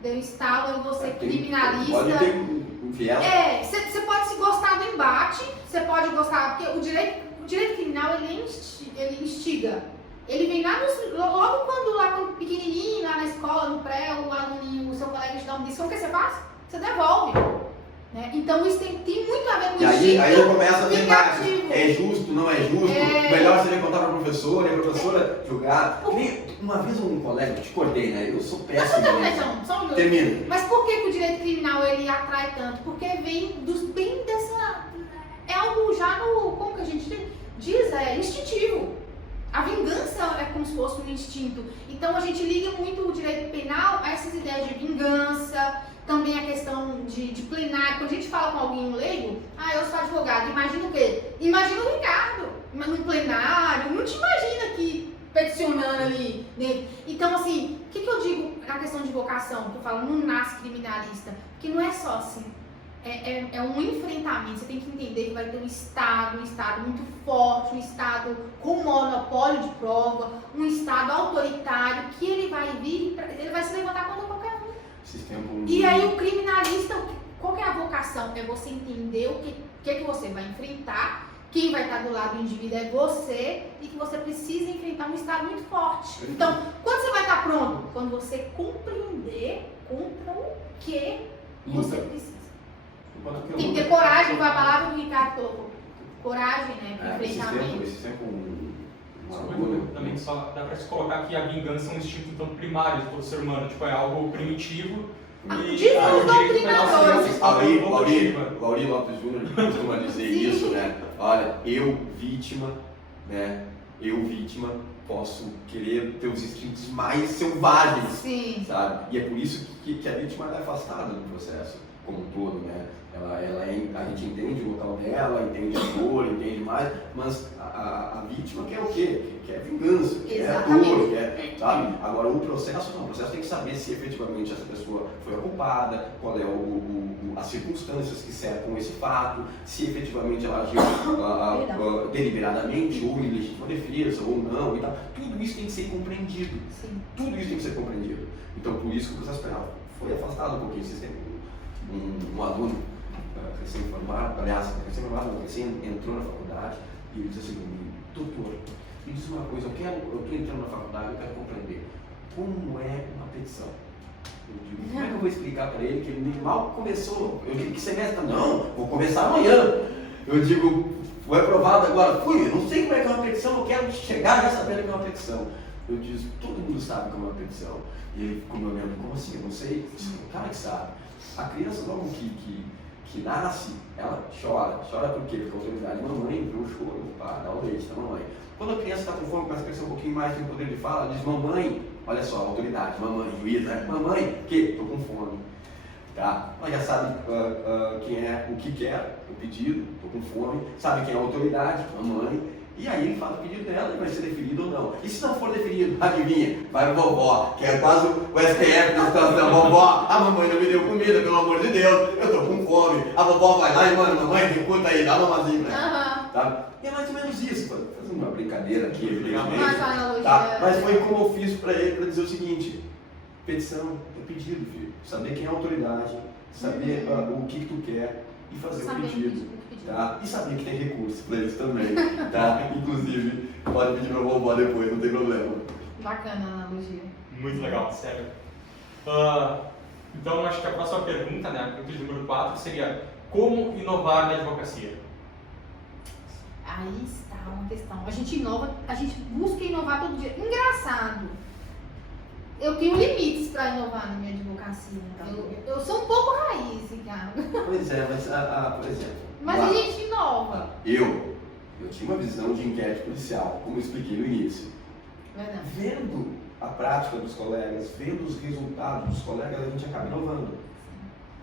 deu estalo, eu vou ser criminalista. Pode ter um viés. Você pode se gostar do embate, você pode gostar, porque o direito criminal ele instiga. Ele vem logo quando pequenininho, lá na escola, no pré, o aluninho, o seu colega te dá um disco, o que você faz? Você devolve. Né? Então isso tem muito a ver com isso. E aí começa a debate. É justo, não é justo? Melhor seria contar para a professora e a professora julgar. Uma vez um colega, te cortei, né? Eu sou péssimo. Só um Termina. Mas por que o direito criminal ele atrai tanto? Porque vem bem dessa... É algo já como que a gente diz? É instintivo. A vingança é como se fosse um instinto. Então a gente liga muito o direito penal a essas ideias de vingança, também a questão de plenário. Quando a gente fala com alguém leigo, eu sou advogado, imagina o quê? Imagina o Ricardo, num plenário, não te imagina aqui peticionando ali. Né? Então assim, o que eu digo na questão de vocação? Que eu falo, não nasce criminalista, porque não é só assim. É um enfrentamento, você tem que entender que vai ter um Estado muito forte, um Estado com monopólio de prova, um Estado autoritário, que ele vai se levantar contra qualquer um. E aí o criminalista, qual que é a vocação? É você entender o que você vai enfrentar, quem vai estar do lado do indivíduo é você, e que você precisa enfrentar um Estado muito forte. Então, quando você vai estar pronto? Quando você compreender contra o que você precisa. Tem que ter coragem, foi a palavra que o Ricardo colocou. Coragem, né? Para enfrentamento. Esse tempo também só dá para se colocar que a vingança é um instinto então, primário de todo ser humano, tipo, é algo primitivo. Diz os doutrinadores. Lauri Lopes Júnior costuma dizer isso, né? Olha, eu vítima, posso querer ter os instintos mais selvagens, sabe? E é por isso que a vítima é afastada do processo. como um todo, né? A gente entende o local dela, entende a dor, entende mais, mas a vítima quer o quê? Quer vingança, quer dor, quer, sabe? Agora o processo não, o processo tem que saber se efetivamente essa pessoa foi a culpada, qual é as circunstâncias que cercam esse fato, se efetivamente ela agiu deliberadamente ou em legítima defesa ou não e tal. Tudo isso tem que ser compreendido. Sim. Tudo isso tem que ser compreendido. Então por isso que o processo penal foi afastado um pouquinho. Vocês têm um aluno recém-formado, recém entrou na faculdade e ele disse assim, doutor, me diz uma coisa, eu estou entrando na faculdade, eu quero compreender como é uma petição. Eu digo, como é que eu vou explicar para ele que ele mal começou? Eu digo, que semestre? Não, vou começar amanhã. Eu digo, foi aprovado agora? Fui, eu não sei como é que é uma petição, eu quero chegar já sabendo o que é uma petição. Eu disse, todo mundo sabe como é uma petição. E ele ficou me olhando, como assim? Eu não sei. Eu disse, cara que sabe. A criança logo que nasce, ela chora. Chora por quê? Porque a autoridade, mamãe, viu o choro, pá, dá o leite da mamãe. Quando a criança está com fome, começa a crescer um pouquinho mais, tem poder de fala, ela diz, mamãe, olha só, a autoridade, mamãe, juiz, né? Mamãe, o quê? Estou com fome. Tá? Ela já sabe quem é, o que quer, o pedido, estou com fome, sabe quem é a autoridade, mamãe. E aí ele faz o pedido dela e vai ser deferido ou não. E se não for deferido, adivinha, vai pro vovó, que é quase o STF na situação da vovó. A mamãe não me deu comida, pelo amor de Deus, eu tô com fome. A vovó vai lá e manda, mamãe, escuta aí, dá uma mamazinha, né? Tá? E é mais ou menos isso, fazendo uma brincadeira aqui, evidentemente. Tá? Mas foi como eu fiz para ele, para dizer o seguinte, petição é pedido, filho. Saber quem é a autoridade, saber o que tu quer e fazer o pedido. Tá? E saber que tem recurso para isso também, tá? Inclusive, pode pedir para a vovó depois, não tem problema. Bacana a analogia. Muito legal, sério. Então, acho que a próxima pergunta, né, a pergunta número 4, seria como inovar na advocacia? Aí está uma questão. A gente inova, a gente busca inovar todo dia. Engraçado. Eu tenho limites para inovar na minha advocacia. Eu sou um pouco raiz, Ricardo. Pois é, mas, por exemplo... Mas a gente inova. Eu tinha uma visão de inquérito policial, como eu expliquei no início. Verdade. Vendo a prática dos colegas, vendo os resultados dos colegas, a gente acaba inovando.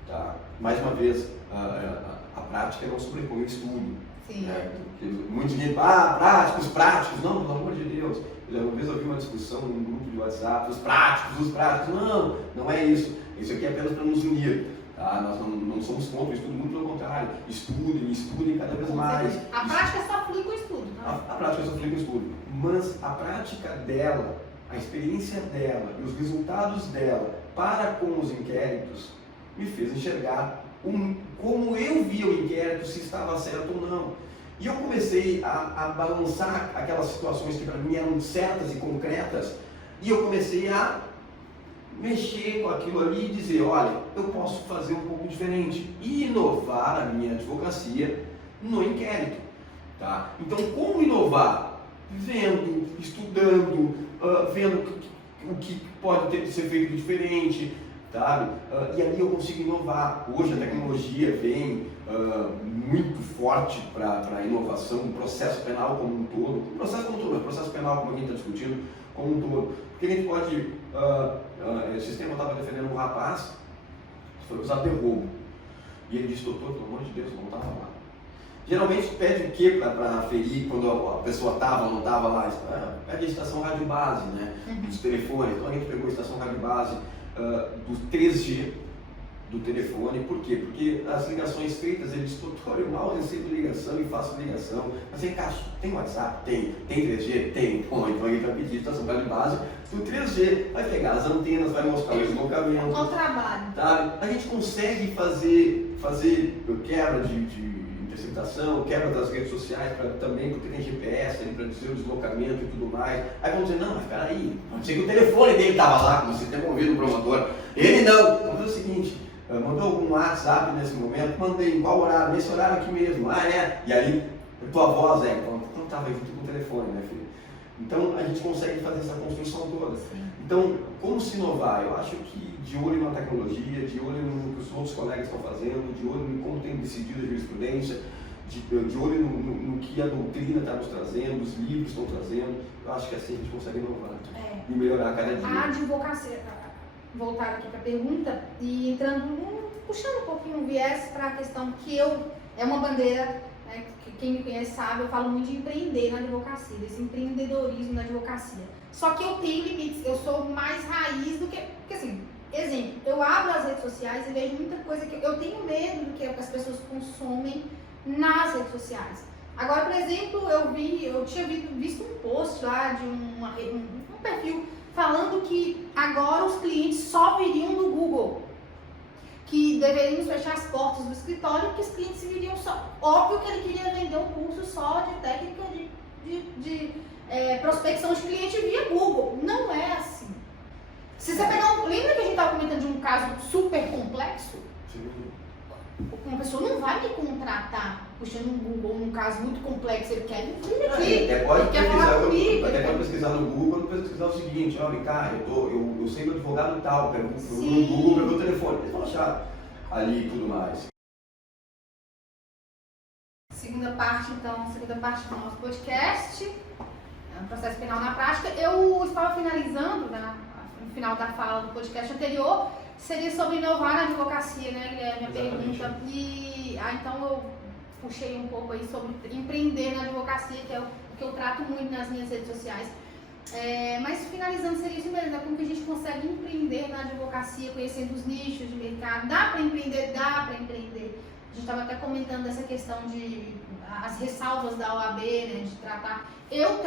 Tá? Mais uma vez, a prática não sobrepõe o estudo. Sim. Né? Muita gente fala, práticos. Não, pelo amor de Deus. Uma vez eu vi uma discussão num grupo de WhatsApp, os práticos. Não é isso. Isso aqui é apenas para nos unir. Tá? Nós não somos contra o estudo, muito pelo contrário. Estudem cada vez mais. A prática só flui com o estudo. Tá? A prática só flui com o estudo. Mas a prática dela, a experiência dela e os resultados dela para com os inquéritos me fez enxergar como eu via o inquérito, se estava certo ou não. E eu comecei a balançar aquelas situações que para mim eram certas e concretas, e eu comecei a mexer com aquilo ali e dizer, olha, eu posso fazer um pouco diferente e inovar a minha advocacia no inquérito. Tá? Então, como inovar? Vendo, estudando, vendo o que pode ser feito diferente, sabe? E ali eu consigo inovar. Hoje a tecnologia vem muito forte para a inovação, o processo penal como um todo, o processo penal como a gente está discutindo como um todo. Porque a gente pode, esse sistema estava defendendo um rapaz, foi usado de roubo, e ele disse, doutor, pelo amor de Deus, não estava lá. Geralmente pede o que para ferir quando a pessoa estava ou não estava lá? Pede a estação rádio base, né? Dos telefones. Então a gente pegou a estação rádio base do 3G do telefone. Por quê? Porque as ligações feitas, ele diz, doutor, eu mal recebo ligação e faço ligação. Mas em caixa, tem WhatsApp? Tem 3G? Tem. Bom, então a gente vai pedir a estação rádio base do 3G. Vai pegar as antenas, vai mostrar o deslocamento. Ao trabalho. Tá? A gente consegue fazer quebra de interceptação, quebra das redes sociais também, porque tem GPS para dizer o deslocamento e tudo mais. Aí vão dizer, não, mas peraí, pode ser que o telefone dele estava lá, com o sistema ouvido do promotor. Ele não. Vamos fazer o seguinte, mandou algum WhatsApp nesse momento, mandei em qual horário? Nesse horário aqui mesmo. E aí, tua voz então estava aí junto com o telefone, né, filho? Então a gente consegue fazer essa construção toda. Então, como se inovar? Eu acho que de olho na tecnologia, de olho no que os outros colegas estão fazendo, de olho em como tem decidido a jurisprudência, de olho no que a doutrina está nos trazendo, os livros estão trazendo, eu acho que assim a gente consegue inovar e melhorar cada dia. A advocacia, voltar aqui para a pergunta e puxando um pouquinho o viés para a questão que é uma bandeira, né, que quem me conhece sabe, eu falo muito de empreender na advocacia, desse empreendedorismo na advocacia. Só que eu tenho limites, eu sou mais raiz do que, porque assim, exemplo, eu abro as redes sociais e vejo muita coisa que eu tenho medo do que as pessoas consomem nas redes sociais. Agora, por exemplo, eu tinha visto um post lá de um perfil falando que agora os clientes só viriam do Google, que deveríamos fechar as portas do escritório, que os clientes viriam só. Óbvio que ele queria vender um curso só de técnica de prospecção de cliente via Google. Não é assim. Se você pegar lembra que a gente estava comentando de um caso super complexo? Sim. Uma pessoa não vai me contratar puxando um Google num caso muito complexo, ele quer vir aqui, Até pode ele quer falar comigo. Até pode pesquisar no Google, não precisa pesquisar o seguinte, olha, cara, eu sei do advogado tal, pega no Google, pega o telefone, eles vão achar ali e tudo mais. Segunda parte do nosso podcast, processo penal na prática. Eu estava finalizando, no final da fala do podcast anterior, seria sobre inovar na advocacia, né, Guilherme? A pergunta. E então eu puxei um pouco aí sobre empreender na advocacia, que é o que eu trato muito nas minhas redes sociais. Mas finalizando, seria isso mesmo, como que a gente consegue empreender na advocacia, conhecendo os nichos de mercado. Dá para empreender? Dá para empreender. A gente estava até comentando essa questão de as ressalvas da OAB, né, de tratar. Eu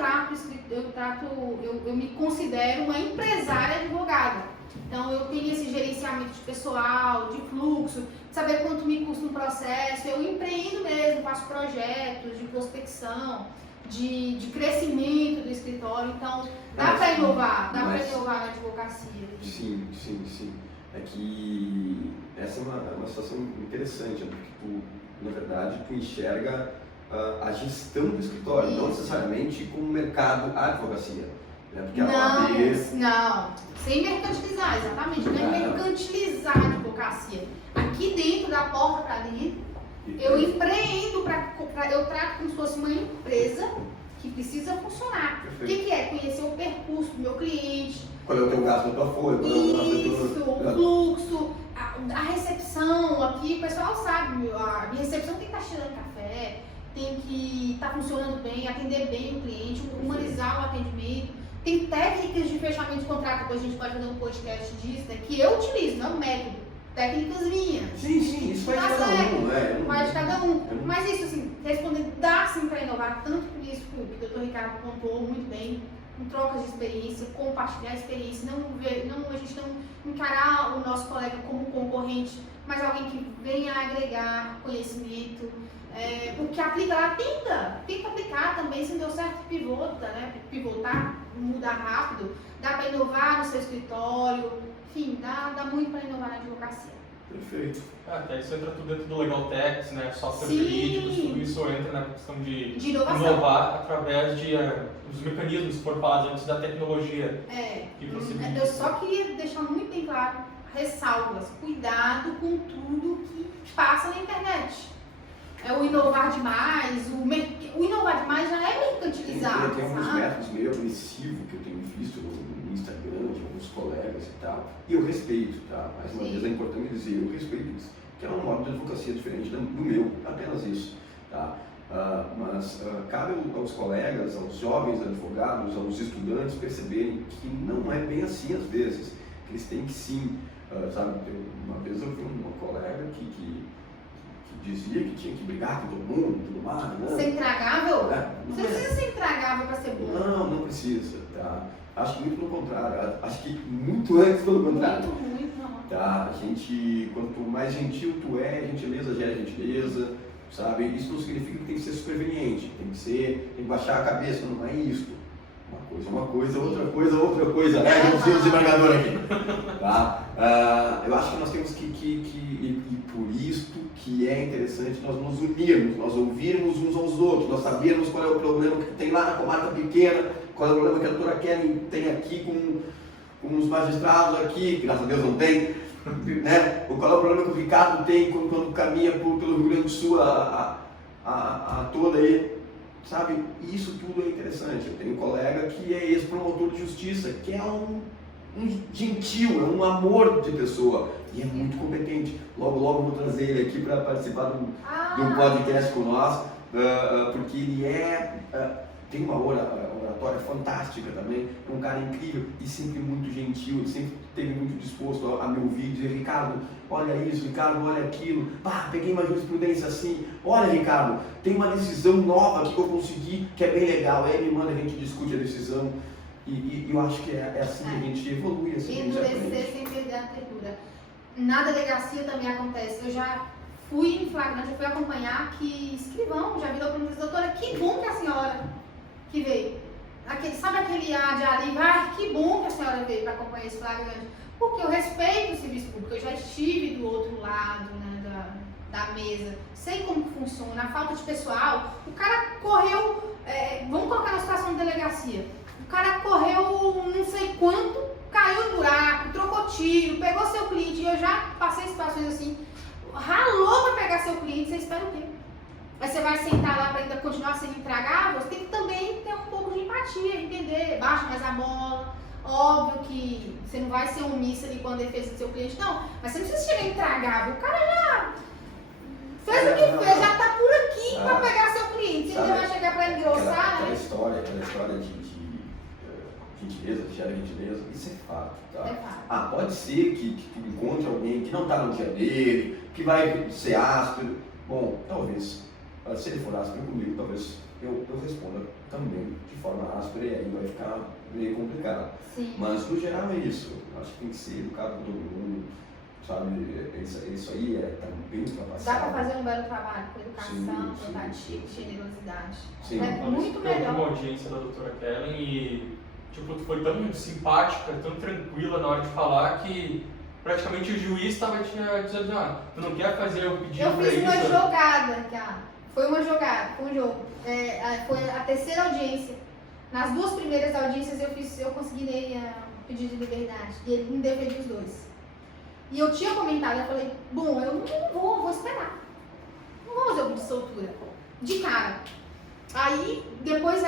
me considero uma empresária advogada. Então eu tenho esse gerenciamento de pessoal, de fluxo, de saber quanto me custa um processo. Eu empreendo mesmo, faço projetos de prospecção, de crescimento do escritório. Então dá para inovar, na advocacia. Sim. É que essa é uma situação interessante, né? Porque tu, na verdade, tu enxerga a gestão do escritório, não necessariamente como mercado a advocacia. Né? Porque Não, sem mercantilizar, exatamente, não é mercantilizar a advocacia. Aqui dentro, da porta para dentro, eu empreendo, eu trato como se fosse uma empresa que precisa funcionar. O que é? Conhecer o percurso do meu cliente. Qual é o teu gasto da tua folha? O fluxo, a recepção aqui, o pessoal sabe, a minha recepção tem que estar cheirando café, tem que estar funcionando bem, atender bem o cliente, humanizar o atendimento. Tem técnicas de fechamento de contrato, depois a gente pode fazer um podcast disso, né, que eu utilizo, não é um método, técnicas minhas. Sim, isso vai de cada um, né? Vai de cada um. Mas isso, assim, respondendo, dá sim para inovar, tanto por isso que o Dr. Ricardo contou muito bem, com trocas de experiência, compartilhar a experiência, a gente não encarar o nosso colega como concorrente, mas alguém que venha agregar conhecimento, porque aplica lá, tenta aplicar também, se não deu certo, pivota, né? Pivotar, mudar rápido, dá para inovar no seu escritório, enfim, dá muito para inovar na advocacia. Perfeito. Até isso entra tudo dentro do Legal Techs, né? Software jurídicos, tudo isso entra na questão de inovar através dos mecanismos formulados antes da tecnologia. Eu só queria deixar muito bem claro, ressalvas, cuidado com tudo que passa na internet. O inovar demais, o inovar demais já é mercantilizado. Tem alguns métodos meio agressivos que eu tenho visto no Instagram de alguns colegas e tal, e eu respeito, tá? Mais uma vez é importante dizer, eu respeito isso, que é um modo de advocacia diferente do meu, apenas isso, tá? Mas cabe aos colegas, aos jovens advogados, aos estudantes perceberem que não é bem assim às vezes, que eles têm que sim, sabe? Uma vez eu vi uma colega que dizia que tinha que brigar com todo mundo, tudo mais, né? Ser intragável? Não Você precisa ser intragável para ser bom. Não precisa, tá? Acho que muito pelo contrário, acho que muito antes pelo contrário. Muito, não. Tá? A gente, quanto mais gentil tu é, gentileza gera gentileza, sabe? Isso não significa que tem que ser superveniente, tem que baixar a cabeça, não é isso. Uma coisa, outra coisa, né? Vamos ser o desembargador aqui, tá? Eu acho que nós temos e por isso que é interessante nós nos unirmos, nós ouvirmos uns aos outros, nós sabermos qual é o problema que tem lá na comarca pequena, qual é o problema que a doutora Kelly tem aqui com os magistrados aqui, que graças a Deus não tem, né? Ou qual é o problema que o Ricardo tem quando caminha pelo Rio Grande do Sul a toda aí. Sabe, isso tudo é interessante. Eu tenho um colega que é ex-promotor de justiça, que é um gentil, é um amor de pessoa e é muito competente. Logo vou trazer ele aqui para participar de um podcast com nós, porque ele tem uma oratória fantástica também, é um cara incrível e sempre muito gentil, ele sempre esteve muito disposto a me ouvir e dizer: Ricardo, olha isso, Ricardo, olha aquilo, peguei uma jurisprudência assim, olha, Ricardo, tem uma decisão nova aqui que eu consegui, que é bem legal, aí ele manda, a gente discute a decisão e eu acho que é assim que a gente evolui, assim que a gente aprende. Endurecer sem perder a ternura. Na delegacia também acontece, eu já fui em flagrante, eu fui acompanhar que escrivão já virou para mim e disse: doutora, que bom que a senhora que veio. Sabe aquele ar de alívio? Que bom que a senhora veio para acompanhar esse flagrante. Porque eu respeito o serviço público, eu já estive do outro lado, né, da mesa, sei como funciona, a falta de pessoal. O cara correu, vamos colocar na situação de delegacia, o cara correu não sei quanto, caiu no buraco, trocou tiro, pegou seu cliente, e eu já passei situações assim, ralou para pegar seu cliente, você espera o quê? Aí você vai sentar lá para ainda continuar sendo intragável, você tem que também ter um pouco de empatia, entender, baixa mais a bola. Óbvio que você não vai ser omissa ali com a defesa do seu cliente, não, mas você não precisa chegar intragável, o cara já fez o que fez, já tá por aqui para pegar seu cliente, você ainda vai chegar para engrossar, aquela história de gentileza, que gera gentileza, isso é fato, tá? É fato. Pode ser que tu encontre alguém que não está no dia dele, que vai ser áspero. Bom, talvez, se ele for áspero comigo, talvez eu responda também de forma áspera e aí vai ficar meio complicado. Sim. Mas no geral é isso, acho que tem que ser educado com todo mundo, sabe? Isso aí tá bem ultrapassado. Dá para fazer um belo trabalho com educação, sim. generosidade. Sim. É muito melhor. Uma audiência da doutora Kellen e tipo, tu foi tão simpática, tão tranquila na hora de falar que praticamente o juiz estava te dizendo: tu não quer fazer o pedido Eu para fiz isso? uma jogada, cara. Foi uma jogada, foi um jogo. Foi a terceira audiência. Nas duas primeiras audiências eu consegui ler o pedido de liberdade. E ele me defendeu os dois. E eu tinha comentado, eu falei: bom, eu não vou esperar. Não vou fazer o pedido de soltura. De cara. Aí, depois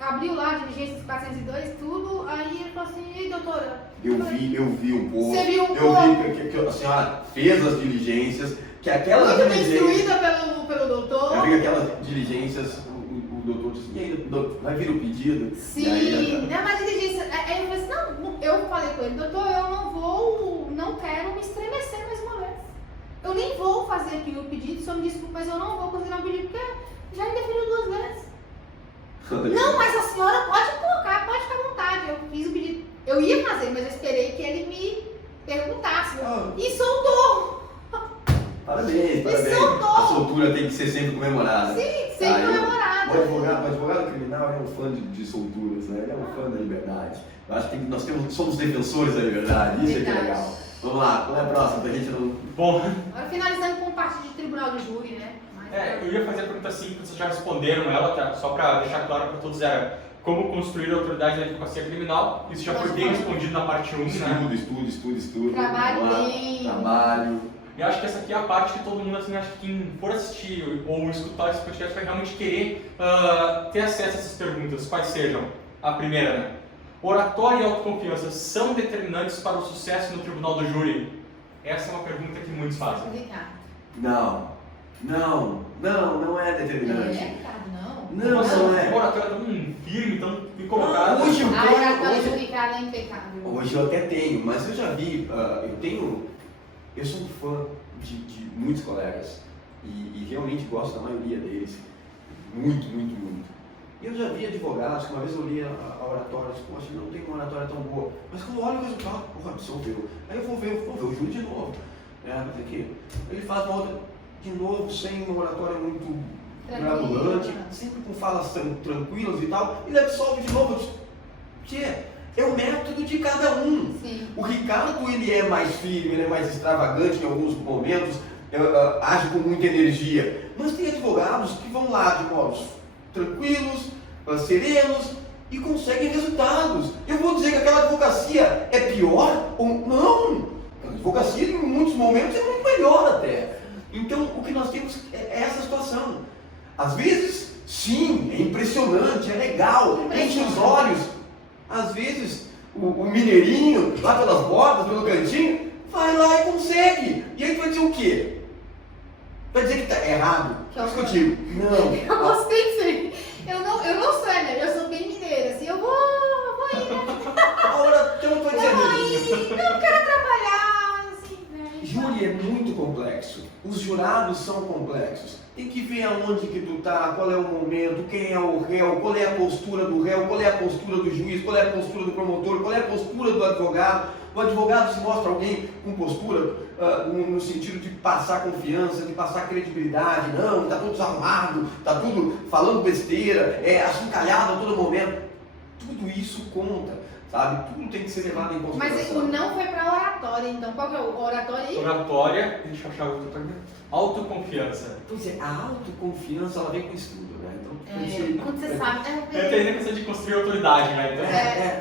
abriu lá a diligência dos 402, tudo. Aí ele falou assim: ei, doutora. Eu vi um pouco. Você viu um pouco? Eu vi que a senhora fez as diligências, que aquelas muito bem diligências... instruída pelo doutor. Eu vi que aquelas diligências, o doutor disse: e aí, doutor, vai vir o pedido? Sim, aí, mas diligência. Aí eu falei assim: não, eu falei com ele: doutor, eu não quero me estremecer mais uma vez. Eu nem vou fazer aqui o pedido, só me desculpe, mas eu não vou considerar o pedido, porque já indeferiu 2 vezes. Não, mas a senhora pode colocar, pode ficar à vontade. Eu fiz o pedido. Eu ia fazer, mas eu esperei que ele me perguntasse. E soltou. Parabéns. soltou. A soltura tem que ser sempre comemorada. Sim, sempre comemorada. O advogado criminal é um fã de solturas, né? Ele é um fã da liberdade. Eu acho que nós somos defensores da liberdade, isso é que é legal. Vamos lá, qual é a próxima? Pra gente não... Bom, Agora finalizando com parte de tribunal de júri, né? eu ia fazer a pergunta simples, vocês já responderam ela, tá? Só para deixar claro para todos, era como construir a autoridade da advocacia criminal. Isso já foi bem respondido na parte 1, né? Estudo. Trabalho bem. Trabalho. E acho que essa aqui é a parte que todo mundo, assim, acho que quem for assistir ou escutar esse podcast vai realmente querer ter acesso a essas perguntas, quais sejam. A primeira, né? Oratória e autoconfiança são determinantes para o sucesso no tribunal do júri? Essa é uma pergunta que muitos fazem. Não é determinante. Ricardo, não. Não é. A oratória tão firme, tão bem colocada. Hoje eu A oratória do Ricardo é impecável. Hoje eu até tenho, mas eu já vi, eu sou um fã de muitos colegas e realmente gosto da maioria deles, muito. E eu já vi advogados que uma vez eu li a oratória e disse: poxa, não tem uma oratória tão boa, mas quando olha o resultado, absolveu. Aí eu vou ver o júri de novo, mas aqui, ele faz uma outra de novo, sem uma oratória muito granulante, sempre com falas tranquilas e tal, ele absolve de novo. É o método de cada um. Sim. O Ricardo, ele é mais firme, ele é mais extravagante em alguns momentos, age com muita energia. Mas tem advogados que vão lá de modos tranquilos, serenos e conseguem resultados. Eu vou dizer que aquela advocacia é pior ou não? A advocacia, em muitos momentos, é muito melhor até. Então, o que nós temos é essa situação. Às vezes, sim, é impressionante, é legal, enche os olhos. Às vezes, o mineirinho, lá pelas bordas, pelo cantinho, vai lá e consegue. E aí tu vai dizer o quê? Vai dizer que tá errado? Que eu Isso que eu digo. Não. Eu gostei disso aí. Eu não sou, né? Eu sou bem mineira, assim, eu vou ir, né? Agora, então eu tô Eu dizendo vou isso. ir, eu quero trabalhar, assim, né? Júri é muito complexo. Os jurados são complexos. Tem que ver aonde que tu tá, qual é o momento, quem é o réu, qual é a postura do réu, qual é a postura do juiz, qual é a postura do promotor, qual é a postura do advogado. O advogado se mostra alguém com postura no sentido de passar confiança, de passar credibilidade. Não, está tudo desarrumado, está tudo falando besteira, achincalhado a todo momento. Tudo isso conta, sabe? Tudo tem que ser levado em consideração. Mas o não foi pra oratória, então. Qual que é o oratória aí? Oratória, deixa eu achar outra pergunta. Autoconfiança. Pois é, a autoconfiança ela vem com estudo, né? Então, Quando você sabe. Eu tenho a questão de construir autoridade, né? Então,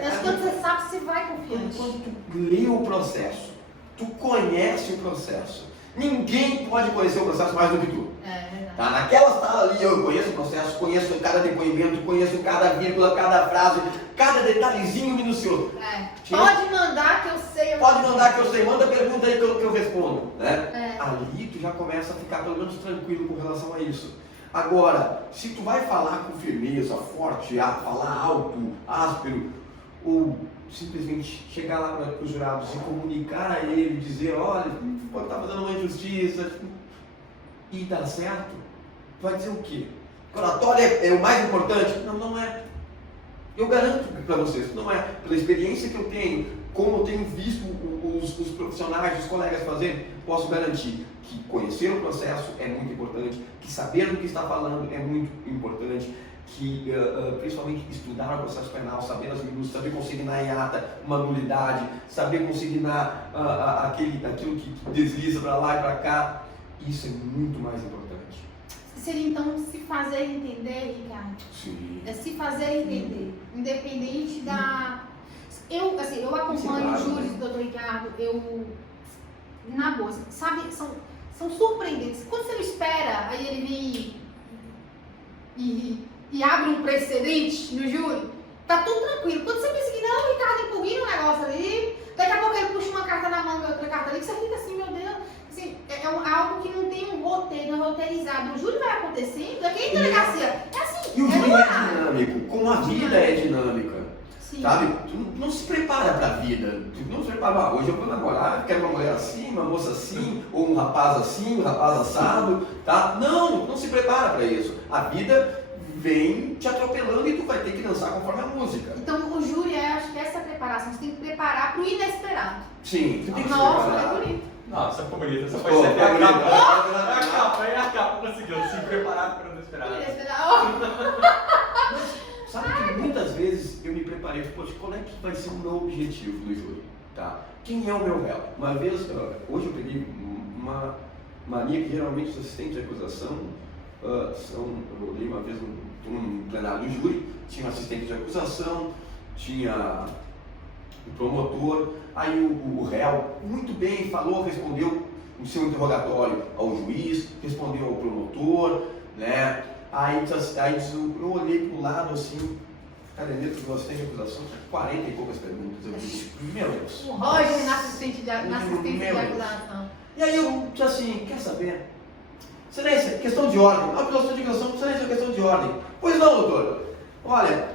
Mas quando você sabe, você vai confiante. Quando tu lê o processo, tu conhece o processo. Ninguém pode conhecer o processo mais do que tu. É verdade. Tá? Naquela sala ali eu conheço o processo, conheço cada depoimento, conheço cada vírgula, cada frase, cada detalhezinho minucioso. Pode mandar que eu sei. Pode mandar que eu sei, manda pergunta aí que eu respondo. Né? É. Ali tu já começa a ficar pelo menos tranquilo com relação a isso. Agora, se tu vai falar com firmeza, forte, falar alto, áspero, ou simplesmente chegar lá para os jurados e comunicar a ele, dizer, olha, pode estar fazendo uma injustiça, e dar certo, tu vai dizer o quê? Que oratória é o mais importante? Não, não é. Eu garanto para vocês, não é. Pela experiência que eu tenho, como eu tenho visto os profissionais, os colegas fazerem, posso garantir que conhecer o processo é muito importante, que saber do que está falando é muito importante, que principalmente estudar o processo penal, saber as minúcias, saber consignar em ata uma nulidade, saber consignar aquilo que desliza para lá e para cá, isso é muito mais importante. Seria então se fazer entender, Ricardo? Sim. É se fazer entender, independente da... Eu acompanho os júris do Dr. Ricardo, na boa, sabe, são surpreendentes. Quando você não espera, aí ele vem e abre um precedente no júri, tá tudo tranquilo. Quando você pensa que não, o Ricardo empurrinha um negócio ali, daqui a pouco ele puxa uma carta na manga e outra carta ali, que você fica assim, meu Deus, assim, é algo que não tem um roteiro, não é roteirizado. O júri vai acontecendo, aqui em delegacia, é assim. E o júri é dinâmico, como a vida é dinâmica. Sim. Sabe? Tu não se prepara para a vida. Tu não se prepara, hoje eu vou namorar, quero uma mulher assim, uma moça assim, ou um rapaz assim, um rapaz assado, tá? Não se prepara para isso. A vida vem te atropelando e tu vai ter que dançar conforme a música. Então o júri acho que essa preparação, você tem que preparar para o inesperado. Sim, tu tem que se Nossa, preparar. é bonito. nossa, ficou bonita. Essa Pô, foi sempre a bonito. capa. É a capa, conseguiu se preparar para o inesperado. Sabe que muitas vezes eu me preparei, poxa, qual é que vai ser o meu objetivo do júri? Tá? Quem é o meu réu? Uma vez, hoje eu peguei uma mania que geralmente os assistentes de acusação eu li uma vez num plenário do júri, tinha um assistente de acusação, tinha o promotor, aí o réu, muito bem, falou, respondeu o seu interrogatório ao juiz, respondeu ao promotor, né? Aí eu olhei para o lado assim, caderneta do assistente de acusação, tinha 40 e poucas perguntas. Eu disse, meu Deus. O Roger na assistente de acusação. E aí eu disse assim, quer saber? Excelência, questão de ordem. Ah, pela assistente de acusação, excelência, questão de ordem. Pois não, doutor. Olha,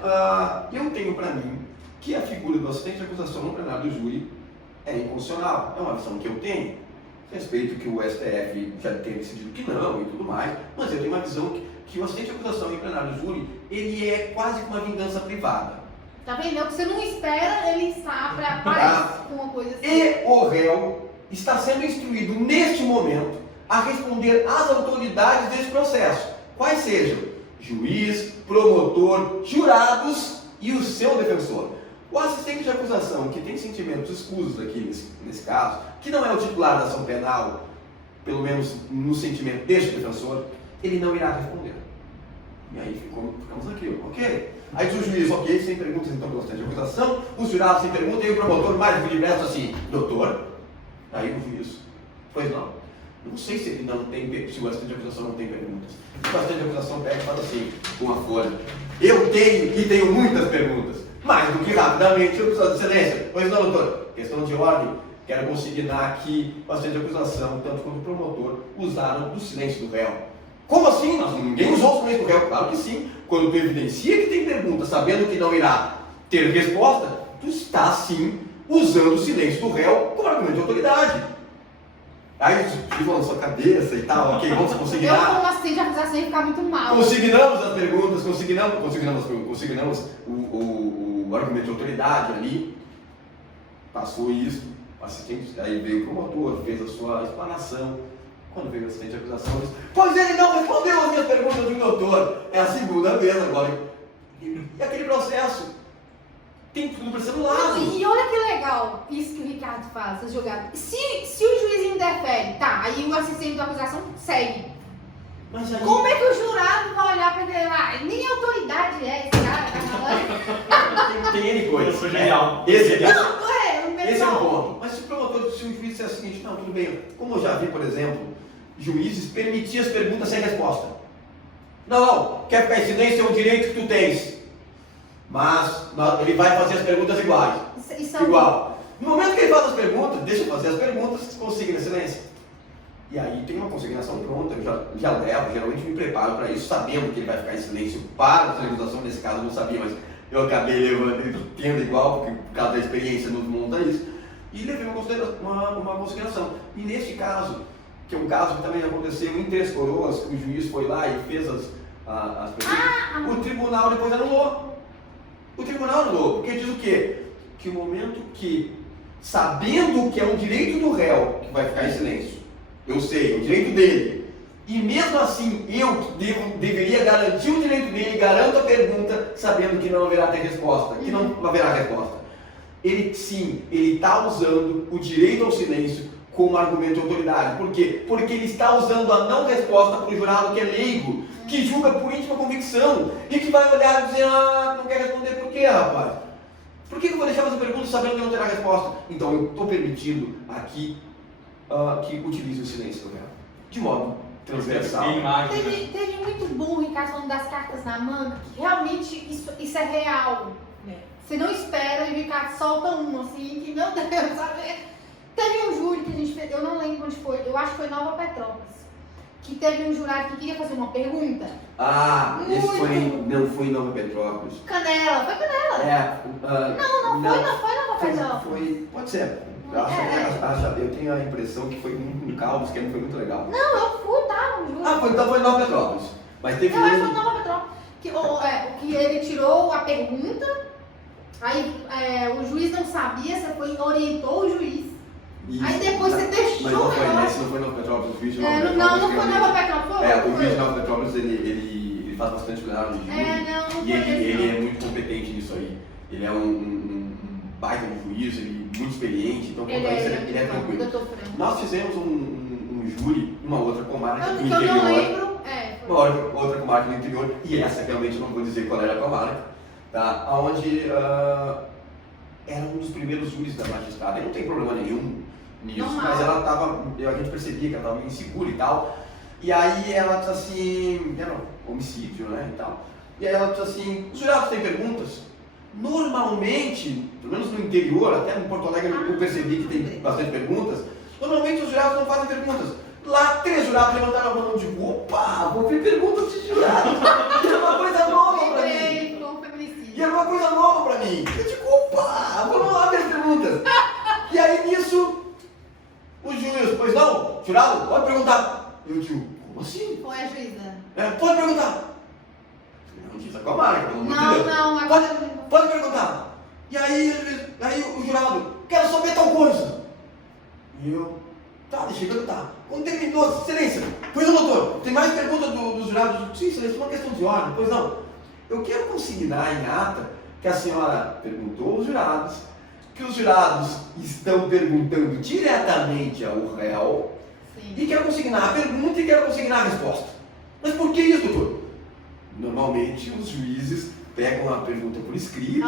eu tenho para mim que a figura do assistente de acusação no plenário do júri é inconstitucional. É uma visão que eu tenho. Respeito que o STF já tenha decidido que não e tudo mais, mas eu tenho uma visão que o assistente de acusação em plenário do júri, ele é quase que uma vingança privada. Tá vendo? O que você não espera, ele aparece com uma coisa assim. E o réu está sendo instruído neste momento a responder às autoridades desse processo, quais sejam juiz, promotor, jurados e o seu defensor. O assistente de acusação, que tem sentimentos escusos aqui nesse caso, que não é o titular da ação penal, pelo menos no sentimento deste defensor, ele não irá responder. E aí ficamos naquilo, ok? Aí diz o juiz, ok, sem perguntas então pelo assistente de acusação, os jurados sem perguntas, e o promotor mais diverso assim, doutor, aí o juiz, pois não. Não sei se ele não tem, se o assistente de acusação não tem perguntas. O assistente de acusação pega e fala assim, com a folha, eu tenho e tenho muitas perguntas. Mais do que rapidamente, Sua Excelência. Pois não, doutor. Questão de ordem. Quero consignar aqui o assistente de acusação, tanto quanto o promotor, usaram do silêncio do réu. Como assim? Ninguém usou o silêncio do réu. Claro que sim. Quando tu evidencia que tem pergunta, sabendo que não irá ter resposta, tu está sim usando o silêncio do réu como argumento de autoridade. Aí ficam na sua cabeça e tal, ok, vamos consignar. Eu, como assistente de acusação, ia ficar muito mal. Consignamos as perguntas, consignamos o argumento de autoridade ali. Passou isso, o assistente, aí veio o promotor, fez a sua explanação. Quando veio o assistente de acusação, disse: pois ele não respondeu as minhas perguntas do doutor. É a segunda vez agora. E aquele processo tem tudo para ser do lado. E olha que legal isso que o Ricardo faz, essa jogada. Se o juiz interfere, tá, aí o assistente de acusação segue. Mas aí... Como é que o jurado vai olhar para ele? Ah, nem autoridade é esse cara, tá falando? Tem N coisas. Eu sou genial. Esse é o o ponto. Mas se o promotor, se o juiz disser o seguinte: não, tudo bem, como eu já vi, por exemplo, juízes permitir as perguntas sem resposta. Não, quer ficar em silêncio, é um direito que tu tens. Mas ele vai fazer as perguntas iguais. Igual. No momento que ele faz as perguntas, deixa eu fazer as perguntas, consigna silêncio. E aí tem uma consignação pronta, eu já levo, geralmente me preparo para isso, sabendo que ele vai ficar em silêncio para a televisão. Nesse caso eu não sabia, mas eu acabei levando, tendo igual, porque por causa da experiência nos monta isso, e levei uma consignação. E neste caso, que é um caso que também aconteceu em Três Coroas, que o juiz foi lá e fez as perguntas, o tribunal depois anulou. O tribunal anulou, porque diz o quê? Que o momento que, sabendo que é um direito do réu que vai ficar em silêncio, eu sei, é o direito dele, e mesmo assim eu deveria garantir o direito dele, garanto a pergunta, sabendo que não haverá ter resposta, que não haverá resposta. Ele sim, ele está usando o direito ao silêncio como argumento de autoridade. Por quê? Porque ele está usando a não resposta para o jurado que é leigo, que julga por íntima convicção e que vai olhar e dizer: ah, não quer responder por quê, rapaz? Por que eu vou deixar essa pergunta sabendo que não terá resposta? Então eu estou permitindo aqui que utilize o silêncio do réu, de modo transversal. Teve muito bom o Ricardo falando das cartas na manga, que realmente isso é real. Você não espera e o Ricardo solta um assim, que meu Deus, sabe? Teve um júri que a gente fez, eu não lembro onde foi, eu acho que foi Nova Petrópolis, que teve um jurado que queria fazer uma pergunta. Esse não foi em Nova Petrópolis. Canela, foi Canela. Não foi Nova Petrópolis. Pode ser. Eu tenho a impressão que foi um caos, que foi muito legal. Não, eu fui, tá, no júri. Então foi em Nova Petrópolis. Mas teve eu acho que foi Nova Petrópolis. Que ele tirou a pergunta, aí o juiz não sabia, você foi orientou o juiz. Isso. Aí depois você deixou o negócio. Mas não foi Nova Petrópolis, o juiz de Nova Petrópolis. Não foi Nova Petrópolis. O juiz de Nova Petrópolis, ele faz bastante plenário de júri. Ele é muito competente nisso aí. Ele é um baita de juiz, ele é muito experiente, então ele é tranquilo. Nós fizemos um júri numa outra comarca do interior. Eu não lembro. Uma outra comarca do interior, e essa realmente eu não vou dizer qual era a comarca, tá? Onde era um dos primeiros júris da magistrada. E não tem problema nenhum nisso, mas ela tava, a gente percebia que ela estava meio insegura e tal. E aí ela disse assim, era um homicídio, né, e tal. E aí ela disse assim: os jurados têm perguntas? Normalmente, pelo menos no interior, até no Porto Alegre eu percebi que tem bastante perguntas. Normalmente os jurados não fazem perguntas. Lá, 3 jurados levantaram a mão e digo: opa, vou ver perguntas de jurados. E era uma coisa nova pra mim. E era uma coisa nova pra mim. Eu digo: opa, vamos lá ver as perguntas. E aí nisso, o juiz: pois não, jurado, pode perguntar. Eu digo: como assim? Foi a juíza. Pode perguntar. Não diz a comarca, pelo amor de Deus. Não, pode perguntar. E aí o jurado: quero saber tal coisa. E eu: tá, deixa eu perguntar. Quando terminou, excelência, pois não, doutor, tem mais perguntas dos jurados? Sim, excelência, uma questão de ordem. Pois não, eu quero consignar em ata que a senhora perguntou aos jurados, que os jurados estão perguntando diretamente ao réu. Sim. E quero consignar a pergunta e quero consignar a resposta. Mas por que isso, doutor? Normalmente os juízes pegam a pergunta por escrito,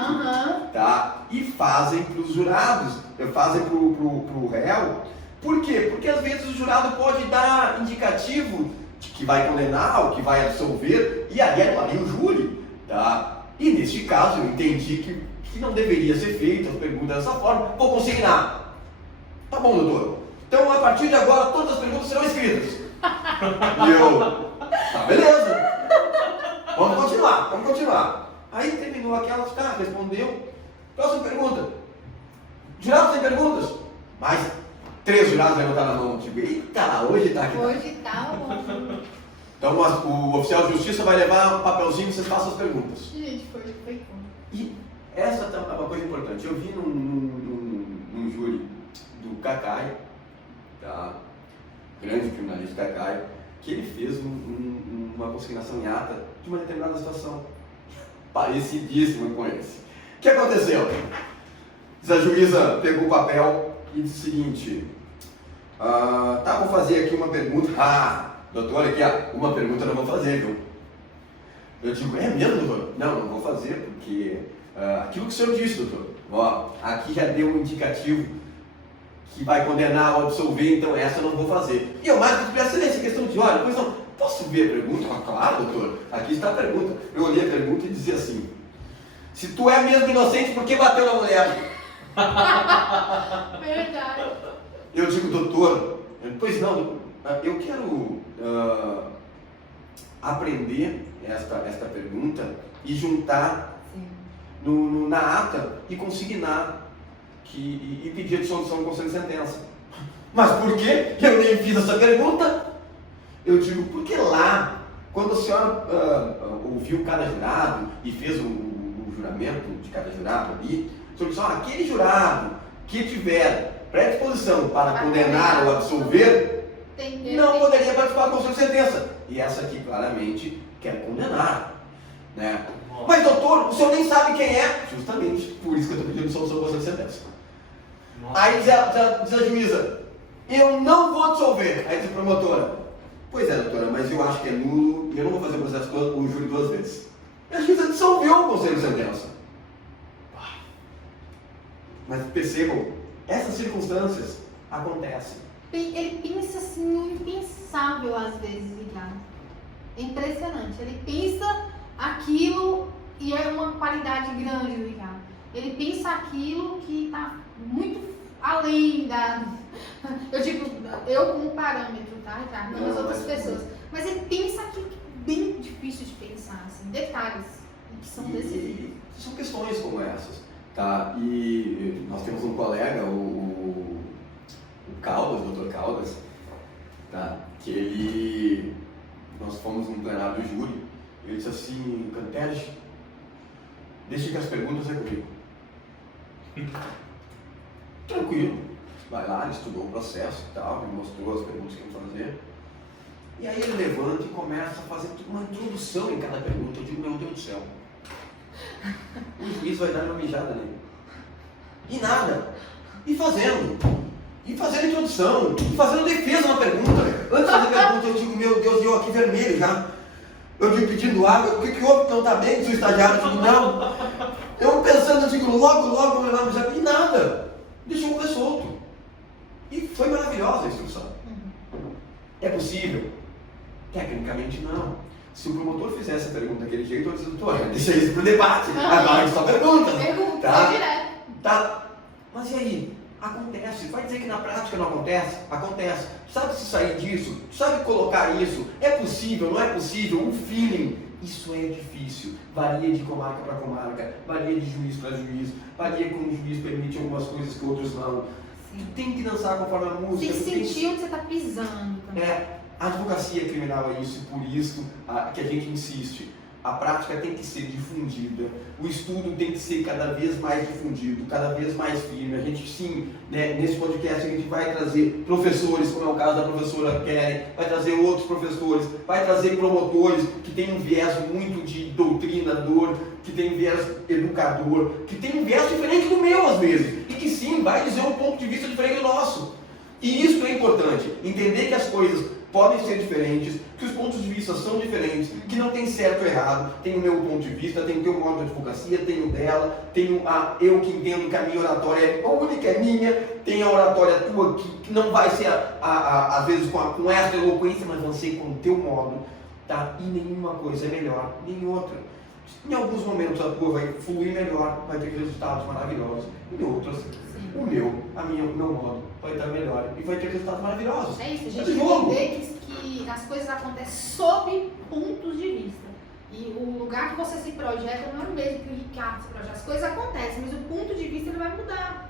tá? E fazem para os jurados, fazem para o réu. Por quê? Porque às vezes o jurado pode dar indicativo de que vai condenar ou que vai absolver, e aí é o júri, tá? E neste caso eu entendi que não deveria ser feita as perguntas dessa forma, vou consignar. Tá bom, doutor. Então, a partir de agora, todas as perguntas serão escritas. E eu, tá, beleza. Vamos continuar. Aí terminou aquelas, tá, respondeu. Próxima pergunta. Jurados tem perguntas? Mais 3 jurados levantaram a mão. Tipo, eita, hoje tá aqui. Hoje tá bom. Então o oficial de justiça vai levar um papelzinho e vocês façam as perguntas. Gente, foi como? E essa é uma coisa importante. Eu vi num júri do Cacai, tá? Grande criminalista Cacai, que ele fez uma consignação em ata de uma determinada situação parecidíssima com esse. O que aconteceu? A juíza pegou o papel e disse o seguinte: tá, vou fazer aqui uma pergunta. Doutor, aqui, uma pergunta eu não vou fazer, viu? Eu digo, é mesmo, doutor? Não vou fazer, porque aquilo que o senhor disse, doutor, ó, aqui já deu um indicativo que vai condenar ou absolver, então essa eu não vou fazer. E eu mais que excelência, questão de hora, depois não, posso ver a pergunta? Claro, doutor, aqui está a pergunta. Eu olhei a pergunta e dizia assim: se tu é mesmo inocente, por que bateu na mulher? Verdade. Eu digo, doutor, pois não, eu quero aprender esta pergunta e juntar na ata e consignar e pedir a dissolução do conselho de sentença. Mas por que eu nem fiz essa pergunta? Eu digo, porque lá, quando a senhora ouviu cada jurado e fez o juramento de cada jurado ali, a senhora disse, aquele jurado que tiver predisposição para condenar ou absolver, não poderia participar do conselho de sentença. E essa aqui claramente quer condenar, né? Mas doutor, o senhor nem sabe quem é. Justamente por isso que eu estou pedindo dissolução do conselho de sentença. Aí diz a juíza, eu não vou dissolver. Aí diz a promotora, pois é, doutora, mas eu acho que é nulo e eu não vou fazer o processo todo, o júri 2 vezes. E a juíza dissolveu o conselho de sentença. Mas percebam, essas circunstâncias acontecem. Ele pensa assim no impensável às vezes, Ricardo. É impressionante. Ele pensa aquilo e é uma qualidade grande, Ricardo. Ele pensa aquilo que está muito além da... Eu digo, eu como parâmetro, tá, Ricardo? Não as outras pessoas. Mas ele pensa aquilo que é bem difícil de pensar, assim, detalhes que são decisivos. São questões como essas, tá? E nós temos um colega, o Caldas, o Dr. Caldas, tá? Que nós fomos num plenário do júri e ele disse assim, Cantelli, deixa que as perguntas é comigo. Tranquilo, vai lá, ele estudou o processo e tal, me mostrou as perguntas que iam fazer. E aí ele levanta e começa a fazer uma introdução em cada pergunta. Eu digo, meu Deus do céu, o juiz vai dar uma mijada nele. E nada. E fazendo introdução, e fazendo defesa na pergunta. Antes de fazer a pergunta, eu digo, meu Deus, eu aqui vermelho já. Eu digo, pedindo água, o que houve que não está bem, seu estagiário? Eu digo, não. Eu pensando, eu digo, logo, e nada. Deixou o pé solto. E foi maravilhosa a instrução. É possível? Tecnicamente não. Se o promotor fizesse a pergunta daquele jeito, eu disse, doutor, deixa isso para o debate. Agora a gente só pergunta. Tá? Direto. Tá. Mas e aí? Acontece. Vai dizer que na prática não acontece? Acontece. Sabe se sair disso? Sabe colocar isso? É possível? Não é possível? O feeling. Isso é difícil. Varia de comarca para comarca. Varia de juiz para juiz. Varia como o juiz permite algumas coisas que outros não. Tu tem que dançar conforme a música. Tem que sentir onde você está pisando também. A advocacia criminal é isso, por isso que a gente insiste. A prática tem que ser difundida, o estudo tem que ser cada vez mais difundido, cada vez mais firme. A gente sim, né, nesse podcast a gente vai trazer professores, como é o caso da professora Keren, vai trazer outros professores, vai trazer promotores que tem um viés muito de doutrinador, que tem um viés educador, que tem um viés diferente do meu às vezes, e que sim, vai dizer um ponto de vista diferente do nosso. E isso é importante, entender que as coisas podem ser diferentes, que os pontos de vista são diferentes, que não tem certo ou errado, tem o meu ponto de vista, tem o teu modo de advocacia, tem o dela, tem eu que entendo que a minha oratória é única, é minha, tem a oratória tua que não vai ser, às vezes, com essa eloquência, mas vai ser com o teu modo, tá? E nenhuma coisa é melhor nem outra. Em alguns momentos a tua vai fluir melhor, vai ter resultados maravilhosos. Em outras, o meu modo vai estar melhor e vai ter resultados maravilhosos. É isso, a gente entender que as coisas acontecem sob pontos de vista. E o lugar que você se projeta não é o mesmo que o Ricardo se projeta. As coisas acontecem, mas o ponto de vista ele vai mudar.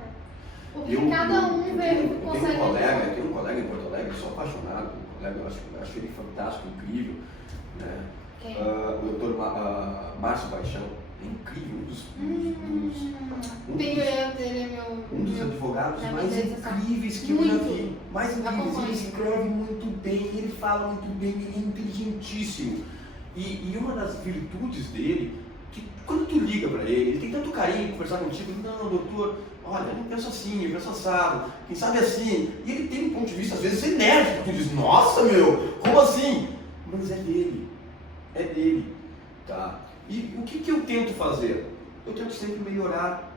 Porque cada um consegue... Eu tenho um colega em Porto Alegre, eu sou apaixonado por um colega, eu acho ele fantástico, incrível. Né? O doutor Márcio Paixão, é incrível, um dos advogados mais incríveis que eu já vi. Mais incríveis, ele escreve muito bem, ele fala muito bem, ele é inteligentíssimo. E uma das virtudes dele, que quando tu liga para ele tem tanto carinho de conversar contigo, não, doutor, olha, eu penso assim, eu penso assado, quem sabe assim, e ele tem um ponto de vista às vezes enérgico, tu diz, nossa meu, como assim? Mas é dele, tá? E o que eu tento fazer? Eu tento sempre melhorar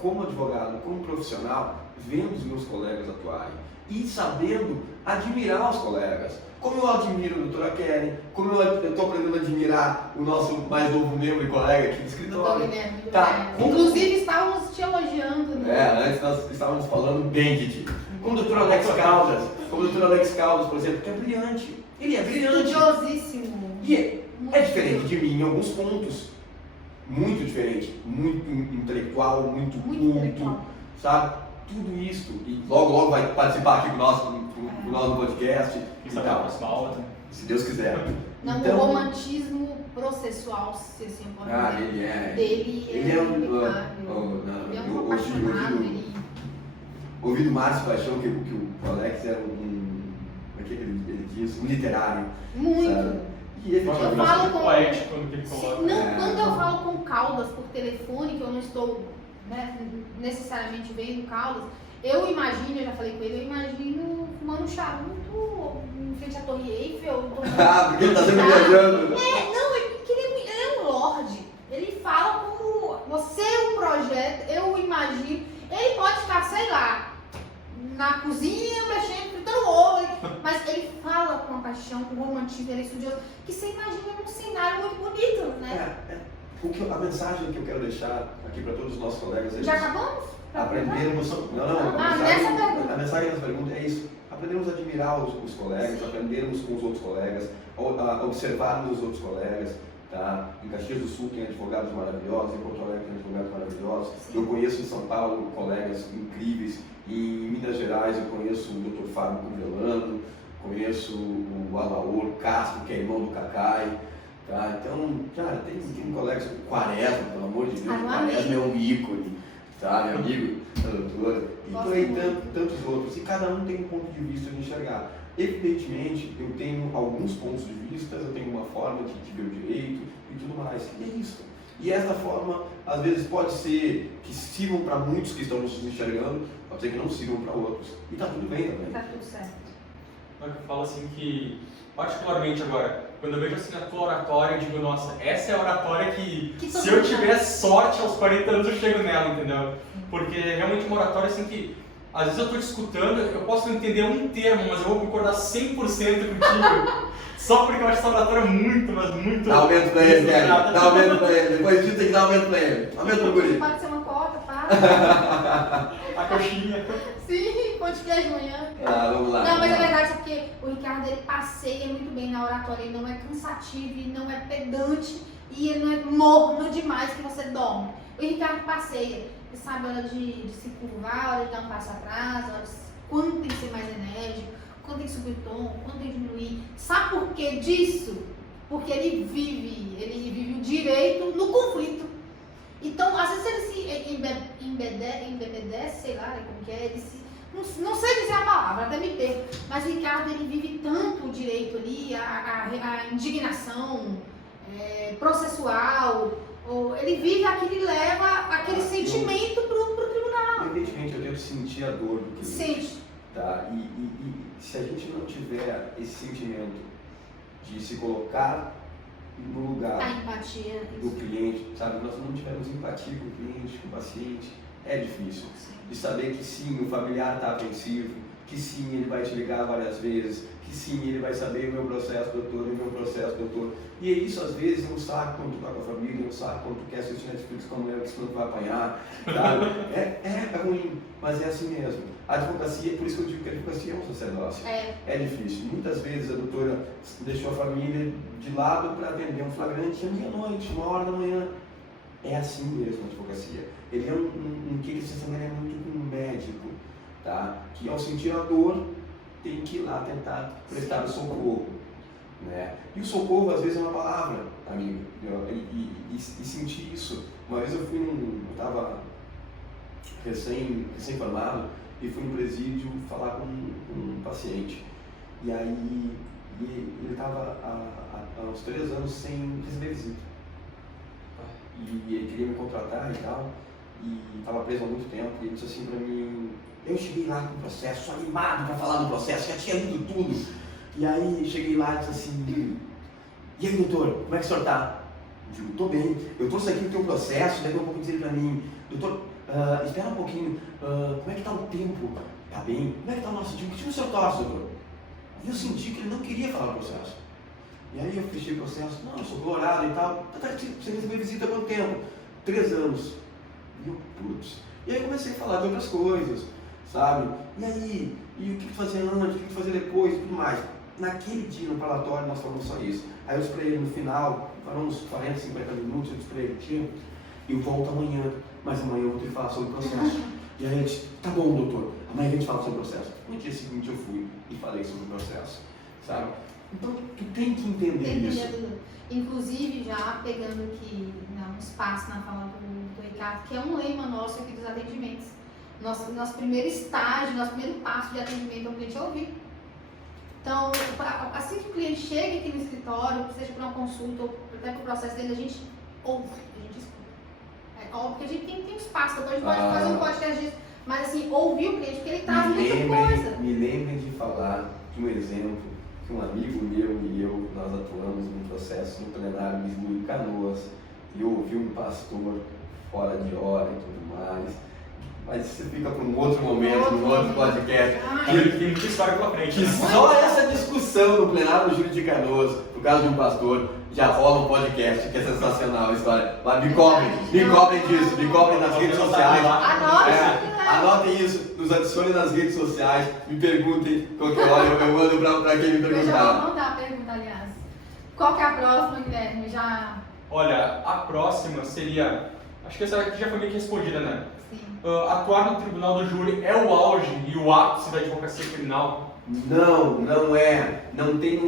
como advogado, como profissional, vendo os meus colegas atuarem e sabendo admirar os colegas. Como eu admiro a doutora Kelly, como eu estou aprendendo a admirar o nosso mais novo membro e colega aqui do escritório. Tá. Inclusive estávamos te elogiando. Né? Antes nós estávamos falando bem de ti. Como o doutor Alex Caldas, por exemplo, que é brilhante. Ele é brilhante. Estudiosíssimo. E é diferente de mim em alguns pontos. Muito diferente. Muito intelectual, muito culto, sabe? Tudo isso. E logo vai participar aqui do nosso podcast. Se Deus quiser. Não, então, o romantismo processual, se assim pode dizer, ele é um apaixonado. Ouvi do Márcio Paixão que o Alex era ele diz, um literário. Muito. Sabe? E ele eu falo com poético quando ele coloca. Quando eu falo com Caldas por telefone, que eu não estou necessariamente vendo Caldas, eu imagino, já falei com ele, eu imagino fumando um charuto em frente à Torre Eiffel. Porque ele está sempre viajando. Ele é um lorde. Ele fala como você é um projeto, eu imagino. Ele pode estar, sei lá, na cozinha, mexendo, fritando ovo, mas ele fala com a paixão, com o romantismo, ele é estudioso, que você imagina um cenário muito bonito, né? A mensagem que eu quero deixar aqui para todos os nossos colegas é Já isso. Acabamos? Aprendermos. A mensagem dessa pergunta é isso. Aprendermos a admirar os colegas, aprendermos com os outros colegas, observarmos os outros colegas. Tá? Em Caxias do Sul tem advogados maravilhosos, em Porto Alegre tem advogados maravilhosos. Sim. Eu conheço em São Paulo colegas incríveis. Em Minas Gerais eu conheço o Dr. Fábio Cunvelano, conheço o Alaor Castro, que é irmão do Cacai. Tá? Então, cara, tem colegas, o Quaresma, pelo amor de Deus, o Quaresma é um ícone, tá? Meu amigo, doutor, e tem tantos outros, e cada um tem um ponto de vista de enxergar. Evidentemente, eu tenho alguns pontos de vista, eu tenho uma forma de ver o direito e tudo mais, e é isso. E essa forma, às vezes, pode ser que sirvam para muitos que estão nos enxergando, pode ser que não sirvam para outros, e tá tudo bem também. Tá tudo certo. Eu falo assim que, particularmente agora, quando eu vejo assim a tua oratória, eu digo, nossa, essa é a oratória que se eu tiver sorte aos 40 anos eu chego nela, entendeu? Porque é realmente uma oratória assim que, às vezes eu estou te escutando, eu posso não entender um termo, mas eu vou concordar 100% contigo, só porque eu acho essa oratória muito, mas muito... Dá aumento pra ele, Kelly, dá aumento pra ele, depois disso tem que dar aumento pra ele, aumento pro guri. Pode ser uma cota, tá? A coxinha. Sim, pão de queijo de manhã. Vamos lá. Não, mas é verdade porque o Ricardo ele passeia muito bem na oratória, ele não é cansativo, ele não é pedante e ele não é morno demais que você dorme. O Ricardo passeia, ele sabe a hora de se curvar, a hora de dar um passo atrás, quando tem que ser mais enérgico, quando tem que subir o tom, quando tem que diminuir. Sabe por que disso? Porque ele vive o direito no conflito. Então, às vezes ele se embebedece, sei lá como que é, ele se... Não sei dizer a palavra, até me perco, mas o Ricardo ele vive tanto o direito ali, a indignação processual, ele vive aquilo e leva aquele sentimento pro tribunal. Evidentemente, eu tento sentir a dor do cliente. Sente. Tá? E se a gente não tiver esse sentimento de se colocar no lugar do cliente, sabe? Nós não tivermos empatia com o cliente, com o paciente, é difícil. E saber que sim, o familiar está apreensivo, que sim, ele vai te ligar várias vezes, que sim, ele vai saber o meu processo, doutor, o meu processo, doutor. E é isso, às vezes, é um saco quando tu tá com a família, é um saco quando tu quer assistir Netflix com a mulher, que senão tu vai apanhar, sabe? É ruim, mas é assim mesmo. A advocacia, por isso que eu digo que a advocacia é um sacerdócio. É difícil. Muitas vezes a doutora deixou a família de lado para atender um flagrante à meia-noite, 1h da manhã. É assim mesmo a advocacia. Ele é um que ele se assemelha muito com um médico, tá? Que ao sentir a dor, tem que ir lá tentar prestar o socorro, né? E o socorro às vezes é uma palavra, amigo, e sentir isso. Uma vez eu estava recém-formado e fui no presídio falar com um paciente. E aí ele estava há uns 3 anos sem receber visita. E ele queria me contratar e tal, e estava preso há muito tempo, e ele disse assim para mim, eu cheguei lá com o processo, sou animado para falar do processo, já tinha lido tudo. E aí cheguei lá e disse assim, e aí doutor, como é que o senhor está? Eu digo, estou bem, eu trouxe aqui o teu processo, daqui a pouco dizer para mim, doutor, espera um pouquinho, como é que está o tempo? Está bem? Como é que está o nosso time? Que time o senhor torce, doutor? E eu senti que ele não queria falar do processo. E aí eu fechei o processo, não, eu sou colorado e tal, você recebeu visita há quanto tempo? 3 anos. E eu, putz. E aí comecei a falar de outras coisas, sabe? E aí, e o que fazer antes, o que fazer depois e tudo mais. Naquele dia no parlatório nós falamos só isso. Aí eu disse para ele no final, foram uns 40, 50 minutos, eu disse para ele, tio, eu volto amanhã, mas amanhã eu vou ter que falar sobre o processo. E aí ele disse, tá bom, doutor, amanhã a gente fala sobre o processo. No dia seguinte eu fui e falei sobre o processo, sabe? Então, tu tem que entender isso. Inclusive, já pegando aqui um espaço na fala do Ricardo, que é um lema nosso aqui dos atendimentos. Nosso primeiro estágio, nosso primeiro passo de atendimento ao cliente é ouvir. Então, assim que o cliente chega aqui no escritório, seja para uma consulta ou até para o processo dele, a gente ouve, a gente escuta. É óbvio que a gente tem espaço, depois a gente pode fazer um podcast disso, mas assim, ouvir o cliente, porque ele traz muita coisa. Me lembrem de falar de um exemplo que um amigo meu e eu, nós atuamos num processo no plenário em Canoas, e eu ouvi um pastor fora de hora e tudo mais, mas isso fica para um outro momento, num outro podcast. Tem muita história pela frente. Que só essa discussão no plenário do Júlio de Canoas, por causa de um pastor, já rola um podcast, que é sensacional a história. Mas me cobrem disso, me cobrem nas redes sociais. Anotem isso, nos adicione nas redes sociais, me perguntem qualquer hora, eu mando para quem me perguntar. Eu já vou mandar a pergunta, aliás. Qual que é a próxima, Guilherme? Olha, a próxima seria, acho que essa aqui já foi meio que respondida, né? Sim. Atuar no tribunal do júri é o auge e o ápice da advocacia criminal? Não é. Não tem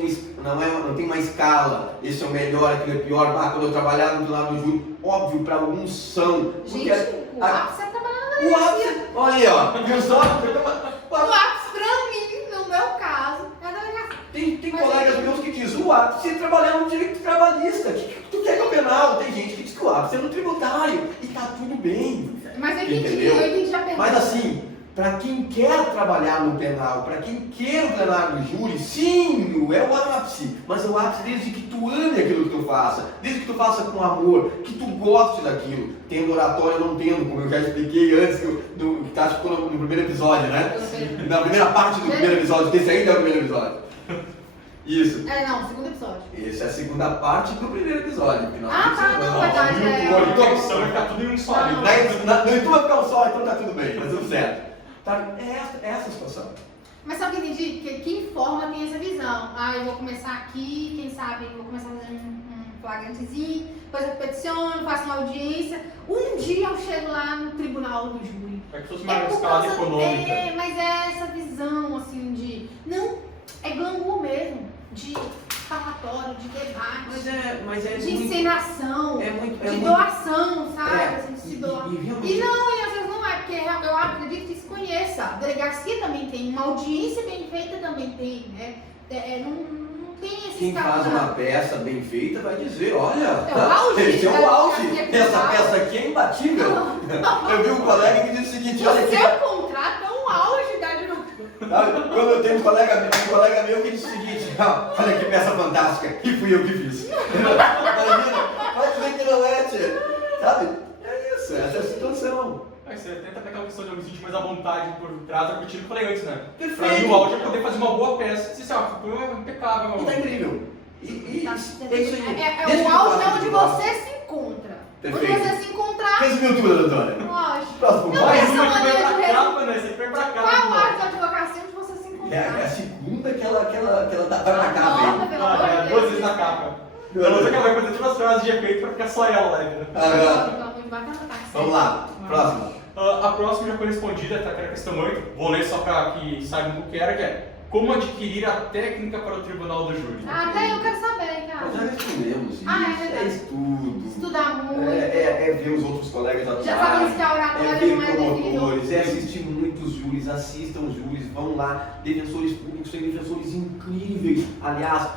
uma escala. Esse é o melhor, aquele é pior. Quando eu trabalhar no tribunal do júri, óbvio, para alguns são. Gente, o ápice é trabalhar na o ápice, olha aí, ó. Viu só? O ápice, pra mim, no meu caso, é a delegacia. Tem colegas meus que dizem, o ápice é trabalhar no direito trabalhista. O que tu quer que é o penal? Tem gente que diz que o ápice é no tributário. E tá tudo bem. Mas eu entendi a pergunta. Mas assim, para quem quer trabalhar no penal, para quem quer o plenário do júri, sim, é o ápice. Mas é o ápice desde que tu ame aquilo que tu faça, desde que tu faça com amor, que tu goste daquilo. Tendo oratório ou não tendo, como eu já expliquei antes, que tá no primeiro episódio, né? Na primeira parte do primeiro episódio, que esse ainda é o primeiro episódio. Isso. Segundo episódio. Esse é a segunda parte do primeiro episódio. Verdade. O podcast vai ficar tudo em um só. No YouTube vai ficar um só, então tá tudo bem, tá tudo certo. Tá? É essa a situação. Mas sabe o que eu entendi? Que quem forma tem essa visão. Eu vou começar aqui, quem sabe, vou começar fazendo um flagrantezinho, depois eu peticiono, faço uma audiência. Um dia eu chego lá no tribunal do júri. É que fosse uma escala econômica. Mas é essa visão, assim, de... Não, é glamour mesmo. De falatório, de debate, mas é de encenação, de doação, sabe? Assim, de se doar. E às vezes não é, porque eu acredito que se conheça. A delegacia também tem, uma audiência bem feita também tem, né? Não tem esse Quem faz uma peça bem feita vai dizer, olha, esse é o auge, essa peça aqui é imbatível. Eu vi um colega que disse o seguinte, olha aqui. O seu contrato é um auge da advocacia. Quando eu tenho um colega meu que disse o seguinte, olha que peça fantástica, e fui eu que fiz. Imagina, pode dizer que não é, tia. Sabe? É isso, essa é a situação. Mas você tenta ter aquela questão de eu me sentir mais à vontade por trás da cortina que eu falei antes, né? Pra mim Perfeito. o áudio é poder fazer uma boa peça. Você sabe, ficou impecável, meu E tá amor. incrível. E Tá. é isso aí. É Deixa o eu auge falar onde de você se encontra. Perfeito. Quando você se encontrar, Resumiu tudo, Antônia. lógico. Próximo Não, mais. essa Uma que vai maneira pra de capa, né? Você foi pra cá. Qual é o né? auge da advocacia onde você se É encontrar? a segunda que ela vai pra cá, Nossa, velho. pelo amor de Deus. Duas vezes na capa. Eu não sei que ela vai fazer todas as frases de efeito pra ficar só ela, né? Muito bacana, tá? Vamos lá, próxima. A próxima já foi respondida, tá? Que era a questão 8. Vou ler só pra que saibam o que era, que é como adquirir a técnica para o tribunal do júri. Ah, até eu quero saber, Nós já cara. respondemos isso. Ah, é verdade. estudo. Estudar muito. É ver os outros colegas atuarem. Já sabemos que a É oratória ver não é definidor. promotores, é assistir muitos júris, assistam os júris, vão lá. Defensores públicos têm defensores incríveis. Aliás,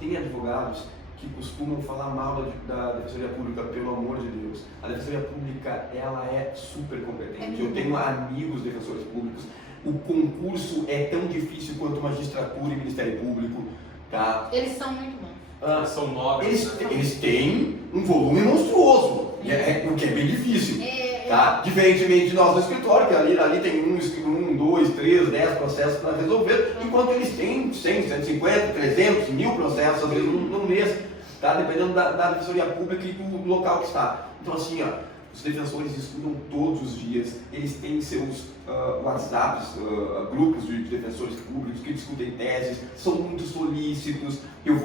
tem advogados que costumam falar mal da Defensoria Pública, pelo amor de Deus. A Defensoria Pública, ela é super competente. Eu tenho amigos defensores públicos. O concurso é tão difícil quanto magistratura e Ministério Público, tá? Eles são muito bons. São 9. Eles têm um volume monstruoso, o que é bem difícil. Tá? Diferentemente de nós no escritório, que ali tem 1, 2, 3, 10 processos para resolver, enquanto eles têm 100, 150, 300, 1000 processos, às vezes num mês, tá? Dependendo da defensoria pública e do local que está. Então assim, os defensores estudam todos os dias, eles têm seus WhatsApps, grupos de defensores públicos que discutem teses, são muito solícitos. Eu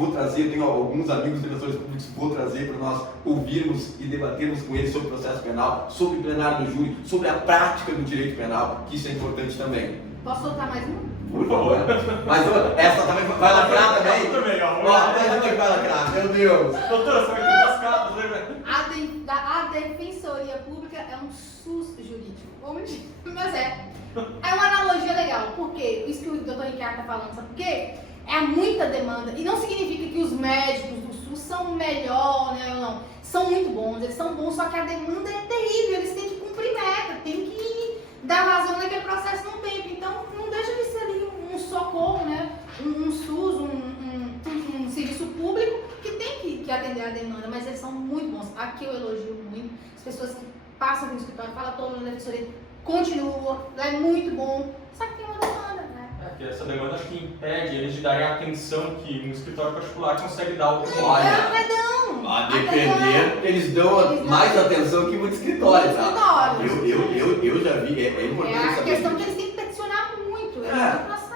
tenho alguns amigos defensores públicos que vou trazer para nós ouvirmos e debatermos com eles sobre o processo penal, sobre o plenário do júri, sobre a prática do direito penal, que isso é importante também. Posso soltar mais um? Por favor. Mas essa também vai lacrar também? Também, ó. Mais uma que vai lacrar, meu Deus. Doutora, você vai ter duas capas, né? A Defensoria Pública é um SUS jurídico. Mas é uma analogia legal. Por quê? Isso que o doutor Ricardo está falando, sabe por quê? É muita demanda. E não significa que os médicos do SUS são melhor, né, ou não. São muito bons, eles são bons, só que a demanda é terrível. Eles têm que cumprir meta, tem que dar vazão naquele processo no tempo. Então, não deixa de ser ali um socorro, né? Um SUS, um serviço público que tem que atender a demanda, mas eles são muito bons. Aqui eu elogio muito. As pessoas que passam aqui no escritório, falam todo mundo da defensoria, continua, é muito bom. Só que tem uma demanda, né? Que essa demanda acho que impede eles de darem a atenção que um escritório particular consegue dar ao cliente. Olha, Não. a depender, eles dão mais atenção que muito escritório, tá? Eu já vi, é importante É a saber questão que disso. eles têm que peticionar muito.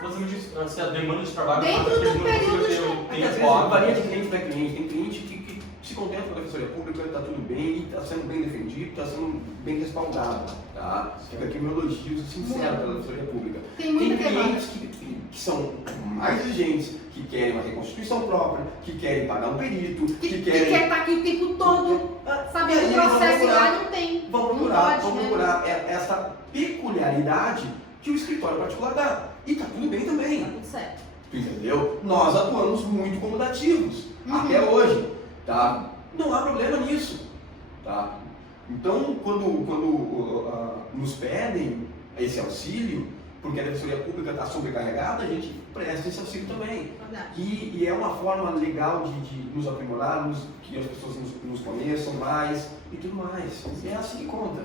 Mas me diz, se a demanda de trabalho Dentro faz com que do eles não período consigam de- ter Porque às vezes tempo hábil. varia de cliente para cliente. Tem cliente que se contenta com a defensoria pública, está tudo bem, está sendo bem defendido, está sendo bem respaldado. Tá? Fica aqui o meu elogio sincero pela defensoria pública. Tem muita demanda. clientes que são mais exigentes, que querem uma reconstituição própria, que querem pagar um perito, Que querem. quer estar aqui o tempo todo, sabendo E o aí eles vão processo procurar- lá não tem. Vão não procurar, pode, né? essa peculiaridade que o escritório particular dá. E tá tudo bem Tá também. tudo certo. Entendeu? Nós atuamos muito comodativos, Uhum. até hoje, tá? Não há problema nisso, tá? Então, quando nos pedem esse auxílio, porque a defensoria pública está sobrecarregada, a gente presta esse auxílio também. Verdade. E é uma forma legal de nos aprimorarmos, que as pessoas nos conheçam mais e tudo mais. É assim que conta.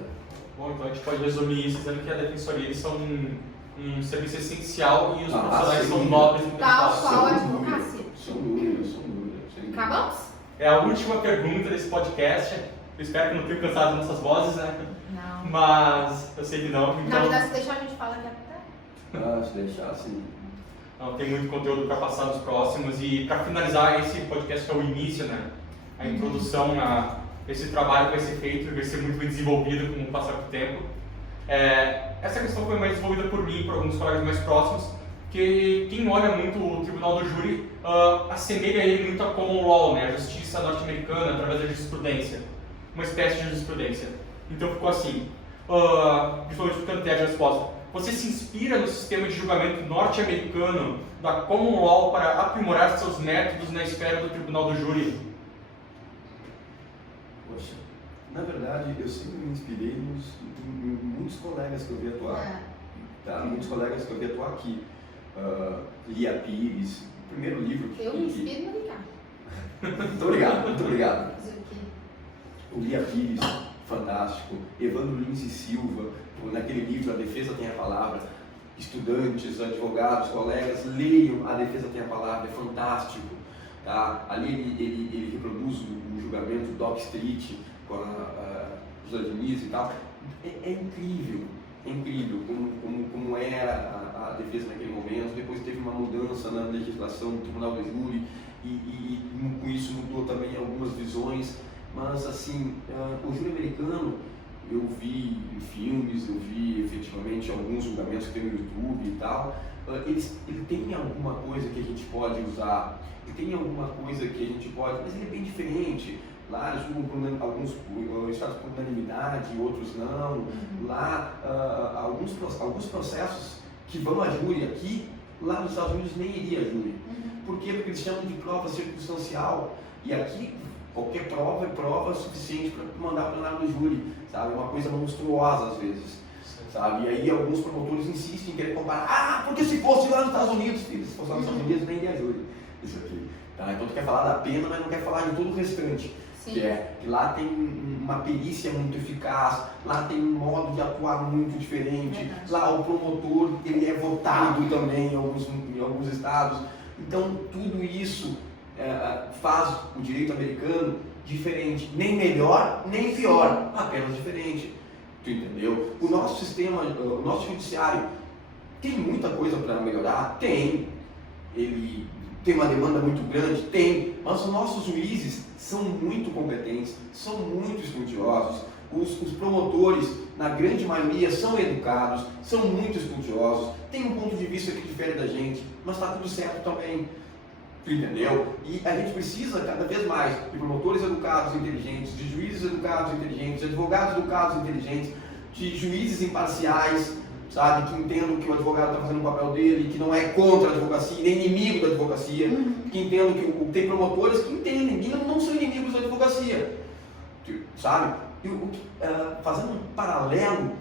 Bom, então a gente pode resumir isso dizendo que a defensoria eles são um serviço essencial e os Ah, profissionais sim. são nobres e Tal prestados. qual a Sem dúvida, advocacia. sem dúvida, sem dúvida. Sem dúvida. Acabamos? É a última pergunta desse podcast. Eu espero que não tenha cansado nossas vozes, né? Não. Mas eu sei que não. Na Então, verdade, se deixar a gente falar aqui até. Se deixar assim. não, tem muito conteúdo para passar nos próximos. E para finalizar, esse podcast que é o início, né? A introdução a esse trabalho que vai ser feito e vai ser muito bem desenvolvido com o passar do tempo. Essa questão foi mais desenvolvida por mim e por alguns colegas mais próximos, que quem olha muito o Tribunal do Júri assemelha ele muito a common law, né? A justiça norte-americana através da jurisprudência, uma espécie de jurisprudência. Então ficou assim, principalmente ficando até a resposta. Você se inspira no sistema de julgamento norte-americano da common law para aprimorar seus métodos na esfera do Tribunal do Júri? Poxa, na verdade, eu sempre me inspirei em muitos colegas que eu vi atuar. Tá? Muitos colegas que eu vi atuar aqui. Lia Pires, o primeiro livro que... Eu me inspiro no Ricardo. Muito obrigado, muito obrigado. Fazer o quê? O Lia Pires fantástico. Evandro Lins e Silva, naquele livro A Defesa Tem a Palavra. Estudantes, advogados, colegas, leiam A Defesa Tem a Palavra, é fantástico. Tá? Ali ele reproduz o julgamento do Dock Street com a José Diniz e tal. É incrível como era a defesa naquele momento. Depois teve uma mudança na legislação do Tribunal do Júri e com isso mudou também algumas visões. Mas assim, o júri americano, eu vi em filmes, eu vi efetivamente alguns julgamentos que tem no YouTube e tal. Ele tem alguma coisa que a gente pode usar, ele tem alguma coisa que a gente pode, mas ele é bem diferente. Lá eles julgam por alguns estados por unanimidade, outros não. Lá alguns processos que vão a júri aqui, lá nos Estados Unidos nem iria a júri. Por quê? Porque eles chamam de prova circunstancial. E aqui qualquer prova é prova suficiente para mandar para o plenário do júri, sabe? É uma coisa monstruosa às vezes, sabe? E aí alguns promotores insistem em querer comparar. Porque se fosse lá nos Estados Unidos, filho, se fosse lá nos Estados Unidos nem iria a júri. Isso aqui. Tá? Então tu quer falar da pena, mas não quer falar de todo o restante. Que lá tem uma perícia muito eficaz, lá tem um modo de atuar muito diferente, lá o promotor ele é votado também em alguns estados. Então tudo isso faz o direito americano diferente, nem melhor nem pior, apenas diferente. Tu entendeu? O nosso sistema, o nosso judiciário tem muita coisa para melhorar? Tem. Ele tem uma demanda muito grande? Tem. Mas os nossos juízes são muito competentes, são muito estudiosos. Os promotores, na grande maioria, são educados, são muito estudiosos, têm um ponto de vista que difere da gente, mas está tudo certo também. Tu entendeu? E a gente precisa cada vez mais de promotores educados e inteligentes, de juízes educados e inteligentes, de advogados educados e inteligentes, de juízes imparciais, sabe, que entendam que o advogado está fazendo o papel dele, que não é contra a advocacia, nem inimigo da advocacia, que entendam que tem promotores que entendem, que não são inimigos da advocacia, sabe? Fazendo um paralelo,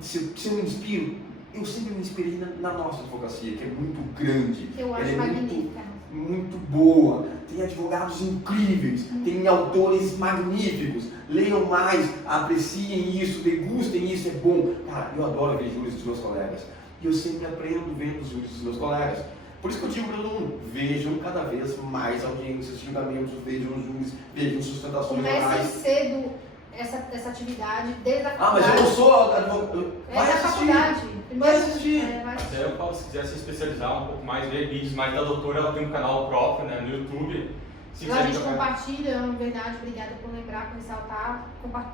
se eu me inspiro, eu sempre me inspirei na nossa advocacia, que é muito grande, eu acho magnífica. Muito boa, tem advogados incríveis, tem autores magníficos, leiam mais, apreciem isso, degustem isso, é bom. Cara, eu adoro ver júris dos meus colegas, e eu sempre aprendo vendo os júris dos meus colegas. Por isso que eu digo para todo mundo, vejam cada vez mais audiências, julgamentos, vejam júris, vejam sustentações orais. Comece cedo essa atividade desde a faculdade. Mas eu não sou advogado. Vai assistir. Vai assistir. Até eu falo, se quiser se especializar um pouco mais, ver vídeos mais da doutora, ela tem um canal próprio, né, no YouTube. Se a gente compartilha, na verdade, obrigada por lembrar, por ressaltar.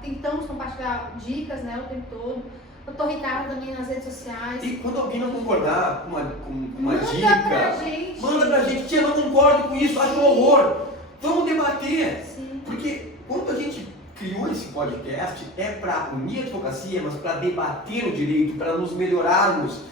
Tentamos compartilhar dicas, né, o tempo todo. Doutor Ricardo também nas redes sociais. E quando alguém não concordar com uma dica, manda pra gente. Tia, não concordo com isso, acho um horror. Vamos debater. Sim. Porque quando a gente criou esse podcast, é para unir a advocacia, mas para debater o direito, para nos melhorarmos,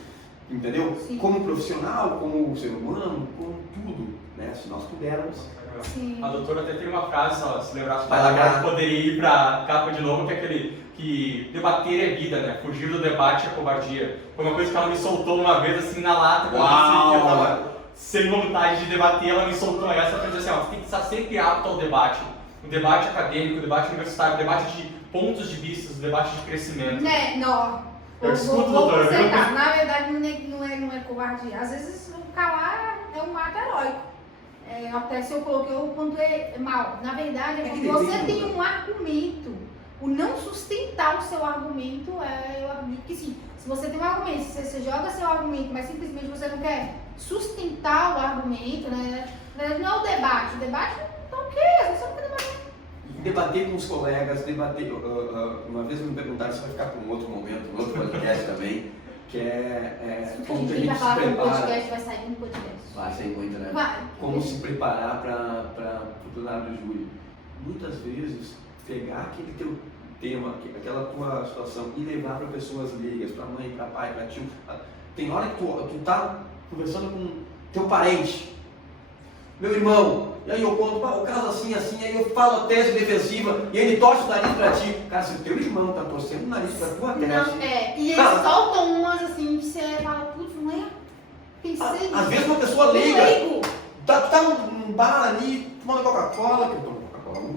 entendeu? Sim. Como profissional, como ser humano, como tudo, né? Se nós pudermos. Sim. A doutora até tem uma frase, se lembrasse, Vai lá, poderia ir para a capa de novo, que é aquele que debater é vida, né? Fugir do debate é covardia. Foi uma coisa que ela me soltou uma vez assim na lata, quando eu tava sem vontade de debater, ela me soltou essa para dizer assim, ó, você tem que estar sempre apto ao debate. O debate acadêmico, o debate universitário, o debate de pontos de vista, o debate de crescimento. Né, não. Eu escuto, doutora, viu? Na verdade, não é covardia. Às vezes, o calar é um ato heróico. Até se eu coloquei o ponto mal. Na verdade, é quando você tem um argumento, o não sustentar o seu argumento é o argumento. Porque sim, se você tem um argumento, se você joga seu argumento, mas simplesmente você não quer sustentar o argumento, né? Não é o debate. O debate, então o quê? Você não quer debater. Debater com os colegas, debater. Uma vez me perguntaram, isso vai ficar para um outro momento, um outro podcast também, que é como que a gente se prepara. Podcast, vai sair um podcast. Vai sair muito, né? Vai. Como se preparar para o plenário do júri. Muitas vezes, pegar aquele teu tema, aquela tua situação e levar para pessoas leigas, para mãe, para pai, para tio. Tem hora que tu tá conversando com teu parente, meu irmão, e aí eu conto, o caso assim, aí eu falo a tese defensiva e ele torce o nariz pra ti. Cara, se o teu irmão tá torcendo o nariz pra tua tese... Não, e eles soltam umas assim, que você fala, putz, não é? Pensei às vezes uma pessoa leiga, tá num bar ali, tomando Coca-Cola, que eu tomo Coca-Cola,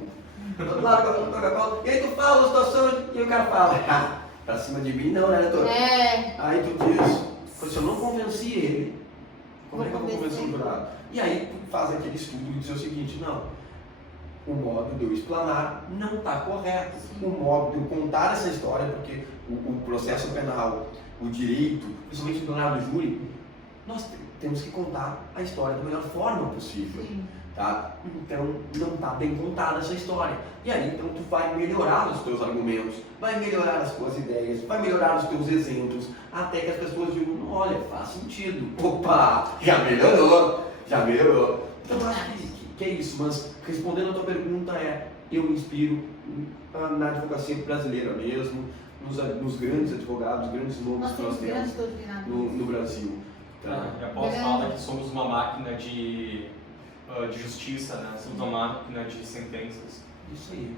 do outro lado com a Coca-Cola, e aí tu fala a situação e o cara fala, pra cima de mim não, né, doutor? Aí tu diz, se eu não convenci ele, como é que eu vou convencer o jurado? E aí tu faz aquele estudo e diz o seguinte, não, o modo de eu explanar não está correto. O modo de eu contar essa história, porque o processo penal, o direito, principalmente do lado do júri, nós temos que contar a história da melhor forma possível. Tá? Então não está bem contada essa história. E aí então tu vai melhorar os teus argumentos, vai melhorar as tuas ideias, vai melhorar os teus exemplos, até que as pessoas digam, olha, faz sentido. Opa, já melhorou. Então eu acho que é isso, mas respondendo a tua pergunta eu me inspiro na advocacia brasileira mesmo, nos grandes advogados, grandes nomes que nós temos no Brasil. Tá? E a Paula fala que somos uma máquina de justiça, né? Somos uma máquina de sentenças. Isso aí.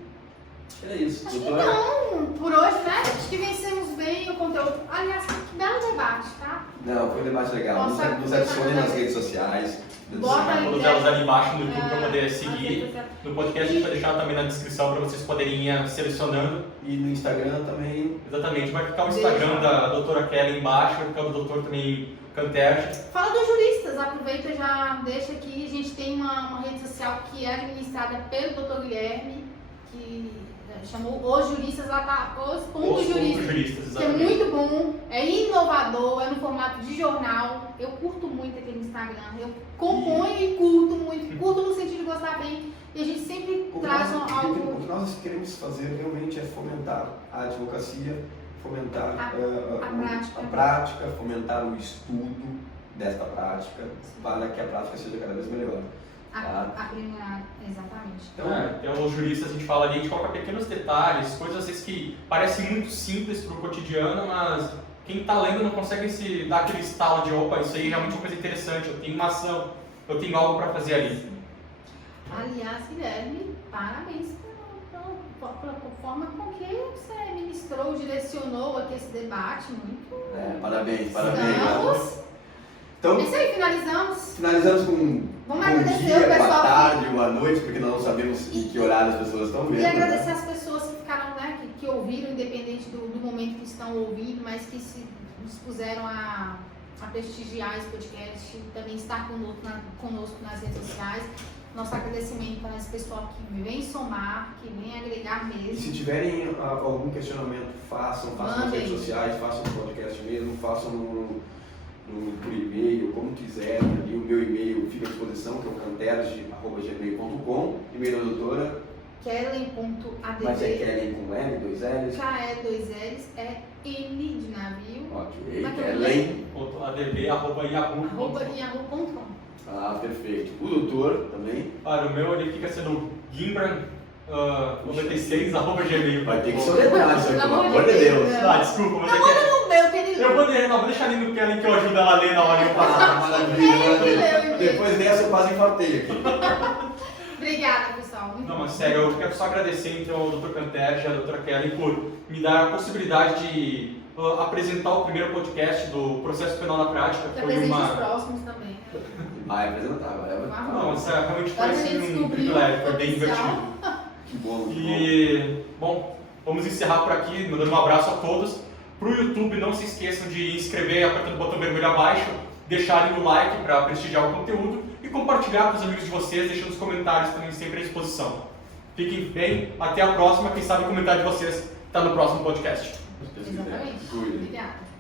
Era isso. Acho que então, por hoje, né? Acho que vencemos bem o conteúdo. Aliás, que belo debate, tá? Não, foi um debate legal. Nos adicione nas redes sociais. Todas elas ali embaixo no YouTube para poder seguir. No podcast a gente vai deixar também na descrição para vocês poderem ir selecionando. E no Instagram também. Exatamente, vai ficar o Instagram da doutora Kelly embaixo, vai ficar o do doutor também Canterge. Fala dos juristas, aproveita e já deixa aqui. A gente tem uma rede social que é administrada pelo doutor Guilherme, que chamou Os Juristas, lá tá Os Juristas, que é muito bom, é inovador, é no formato de jornal. Eu curto muito aquele Instagram, eu componho e curto muito, curto no sentido de gostar bem, e a gente sempre traz algo... O que nós queremos fazer realmente é fomentar a advocacia, fomentar a prática, fomentar o estudo desta prática, para que a prática seja cada vez melhor. Aprimorar, exatamente. Então, os juristas, a gente fala ali, a gente coloca pequenos detalhes, coisas às vezes que parecem muito simples para o cotidiano, mas quem está lendo não consegue se dar aquele estalo de opa, isso aí é realmente uma coisa interessante, eu tenho uma ação, eu tenho algo para fazer ali. Aliás, Guilherme, parabéns pela forma com que você ministrou, direcionou aqui esse debate, muito... Parabéns. Então, isso aí, finalizamos com vamos bom agradecer dia, o pessoal boa tarde, boa noite, porque nós não sabemos em que horário as pessoas estão vendo. E agradecer as pessoas que ficaram, né, que ouviram, independente do momento que estão ouvindo, mas que se dispuseram a prestigiar esse podcast e também estar conosco nas redes sociais. Nosso agradecimento para esse pessoal que vem somar, que vem agregar mesmo. E se tiverem algum questionamento, façam nas redes sociais, façam no podcast mesmo, façam por e-mail, como quiserem. Ali o meu e-mail fica à disposição, que é o canterge@gmail.com. E-mail da doutora Kellen.adv. Mas é Kellen com L, 2 L's? K-E-2-L's, é N de navio. Ok, Kellen. @yahoo.com. Perfeito. O doutor também? O meu ele fica sendo Gimbran 96@gmail. Vai ter que soletrar isso aí, pelo amor de Deus. Desculpa, mas no meu, querido. eu vou deixar ali no Kellen que eu ajudo ela a ler na hora que eu passar. Maravilha. Depois dessa eu quase infartei aqui. Obrigada, pessoal. Não, mas sério, eu quero só agradecer então ao Dr. Canterge e à doutora Kelly por me dar a possibilidade de apresentar o primeiro podcast do Processo Penal na Prática. Que apresente os próximos também. Vai apresentar agora. Não, isso realmente foi um privilégio, foi bem divertido. Que bom. E, bom, vamos encerrar por aqui, mandando um abraço a todos. Pro YouTube, não se esqueçam de inscrever apertando o botão vermelho abaixo, deixarem o like para prestigiar o conteúdo e compartilhar com os amigos de vocês, deixando os comentários também sempre à disposição. Fiquem bem, até a próxima, quem sabe o comentário de vocês está no próximo podcast. Exatamente. Obrigada.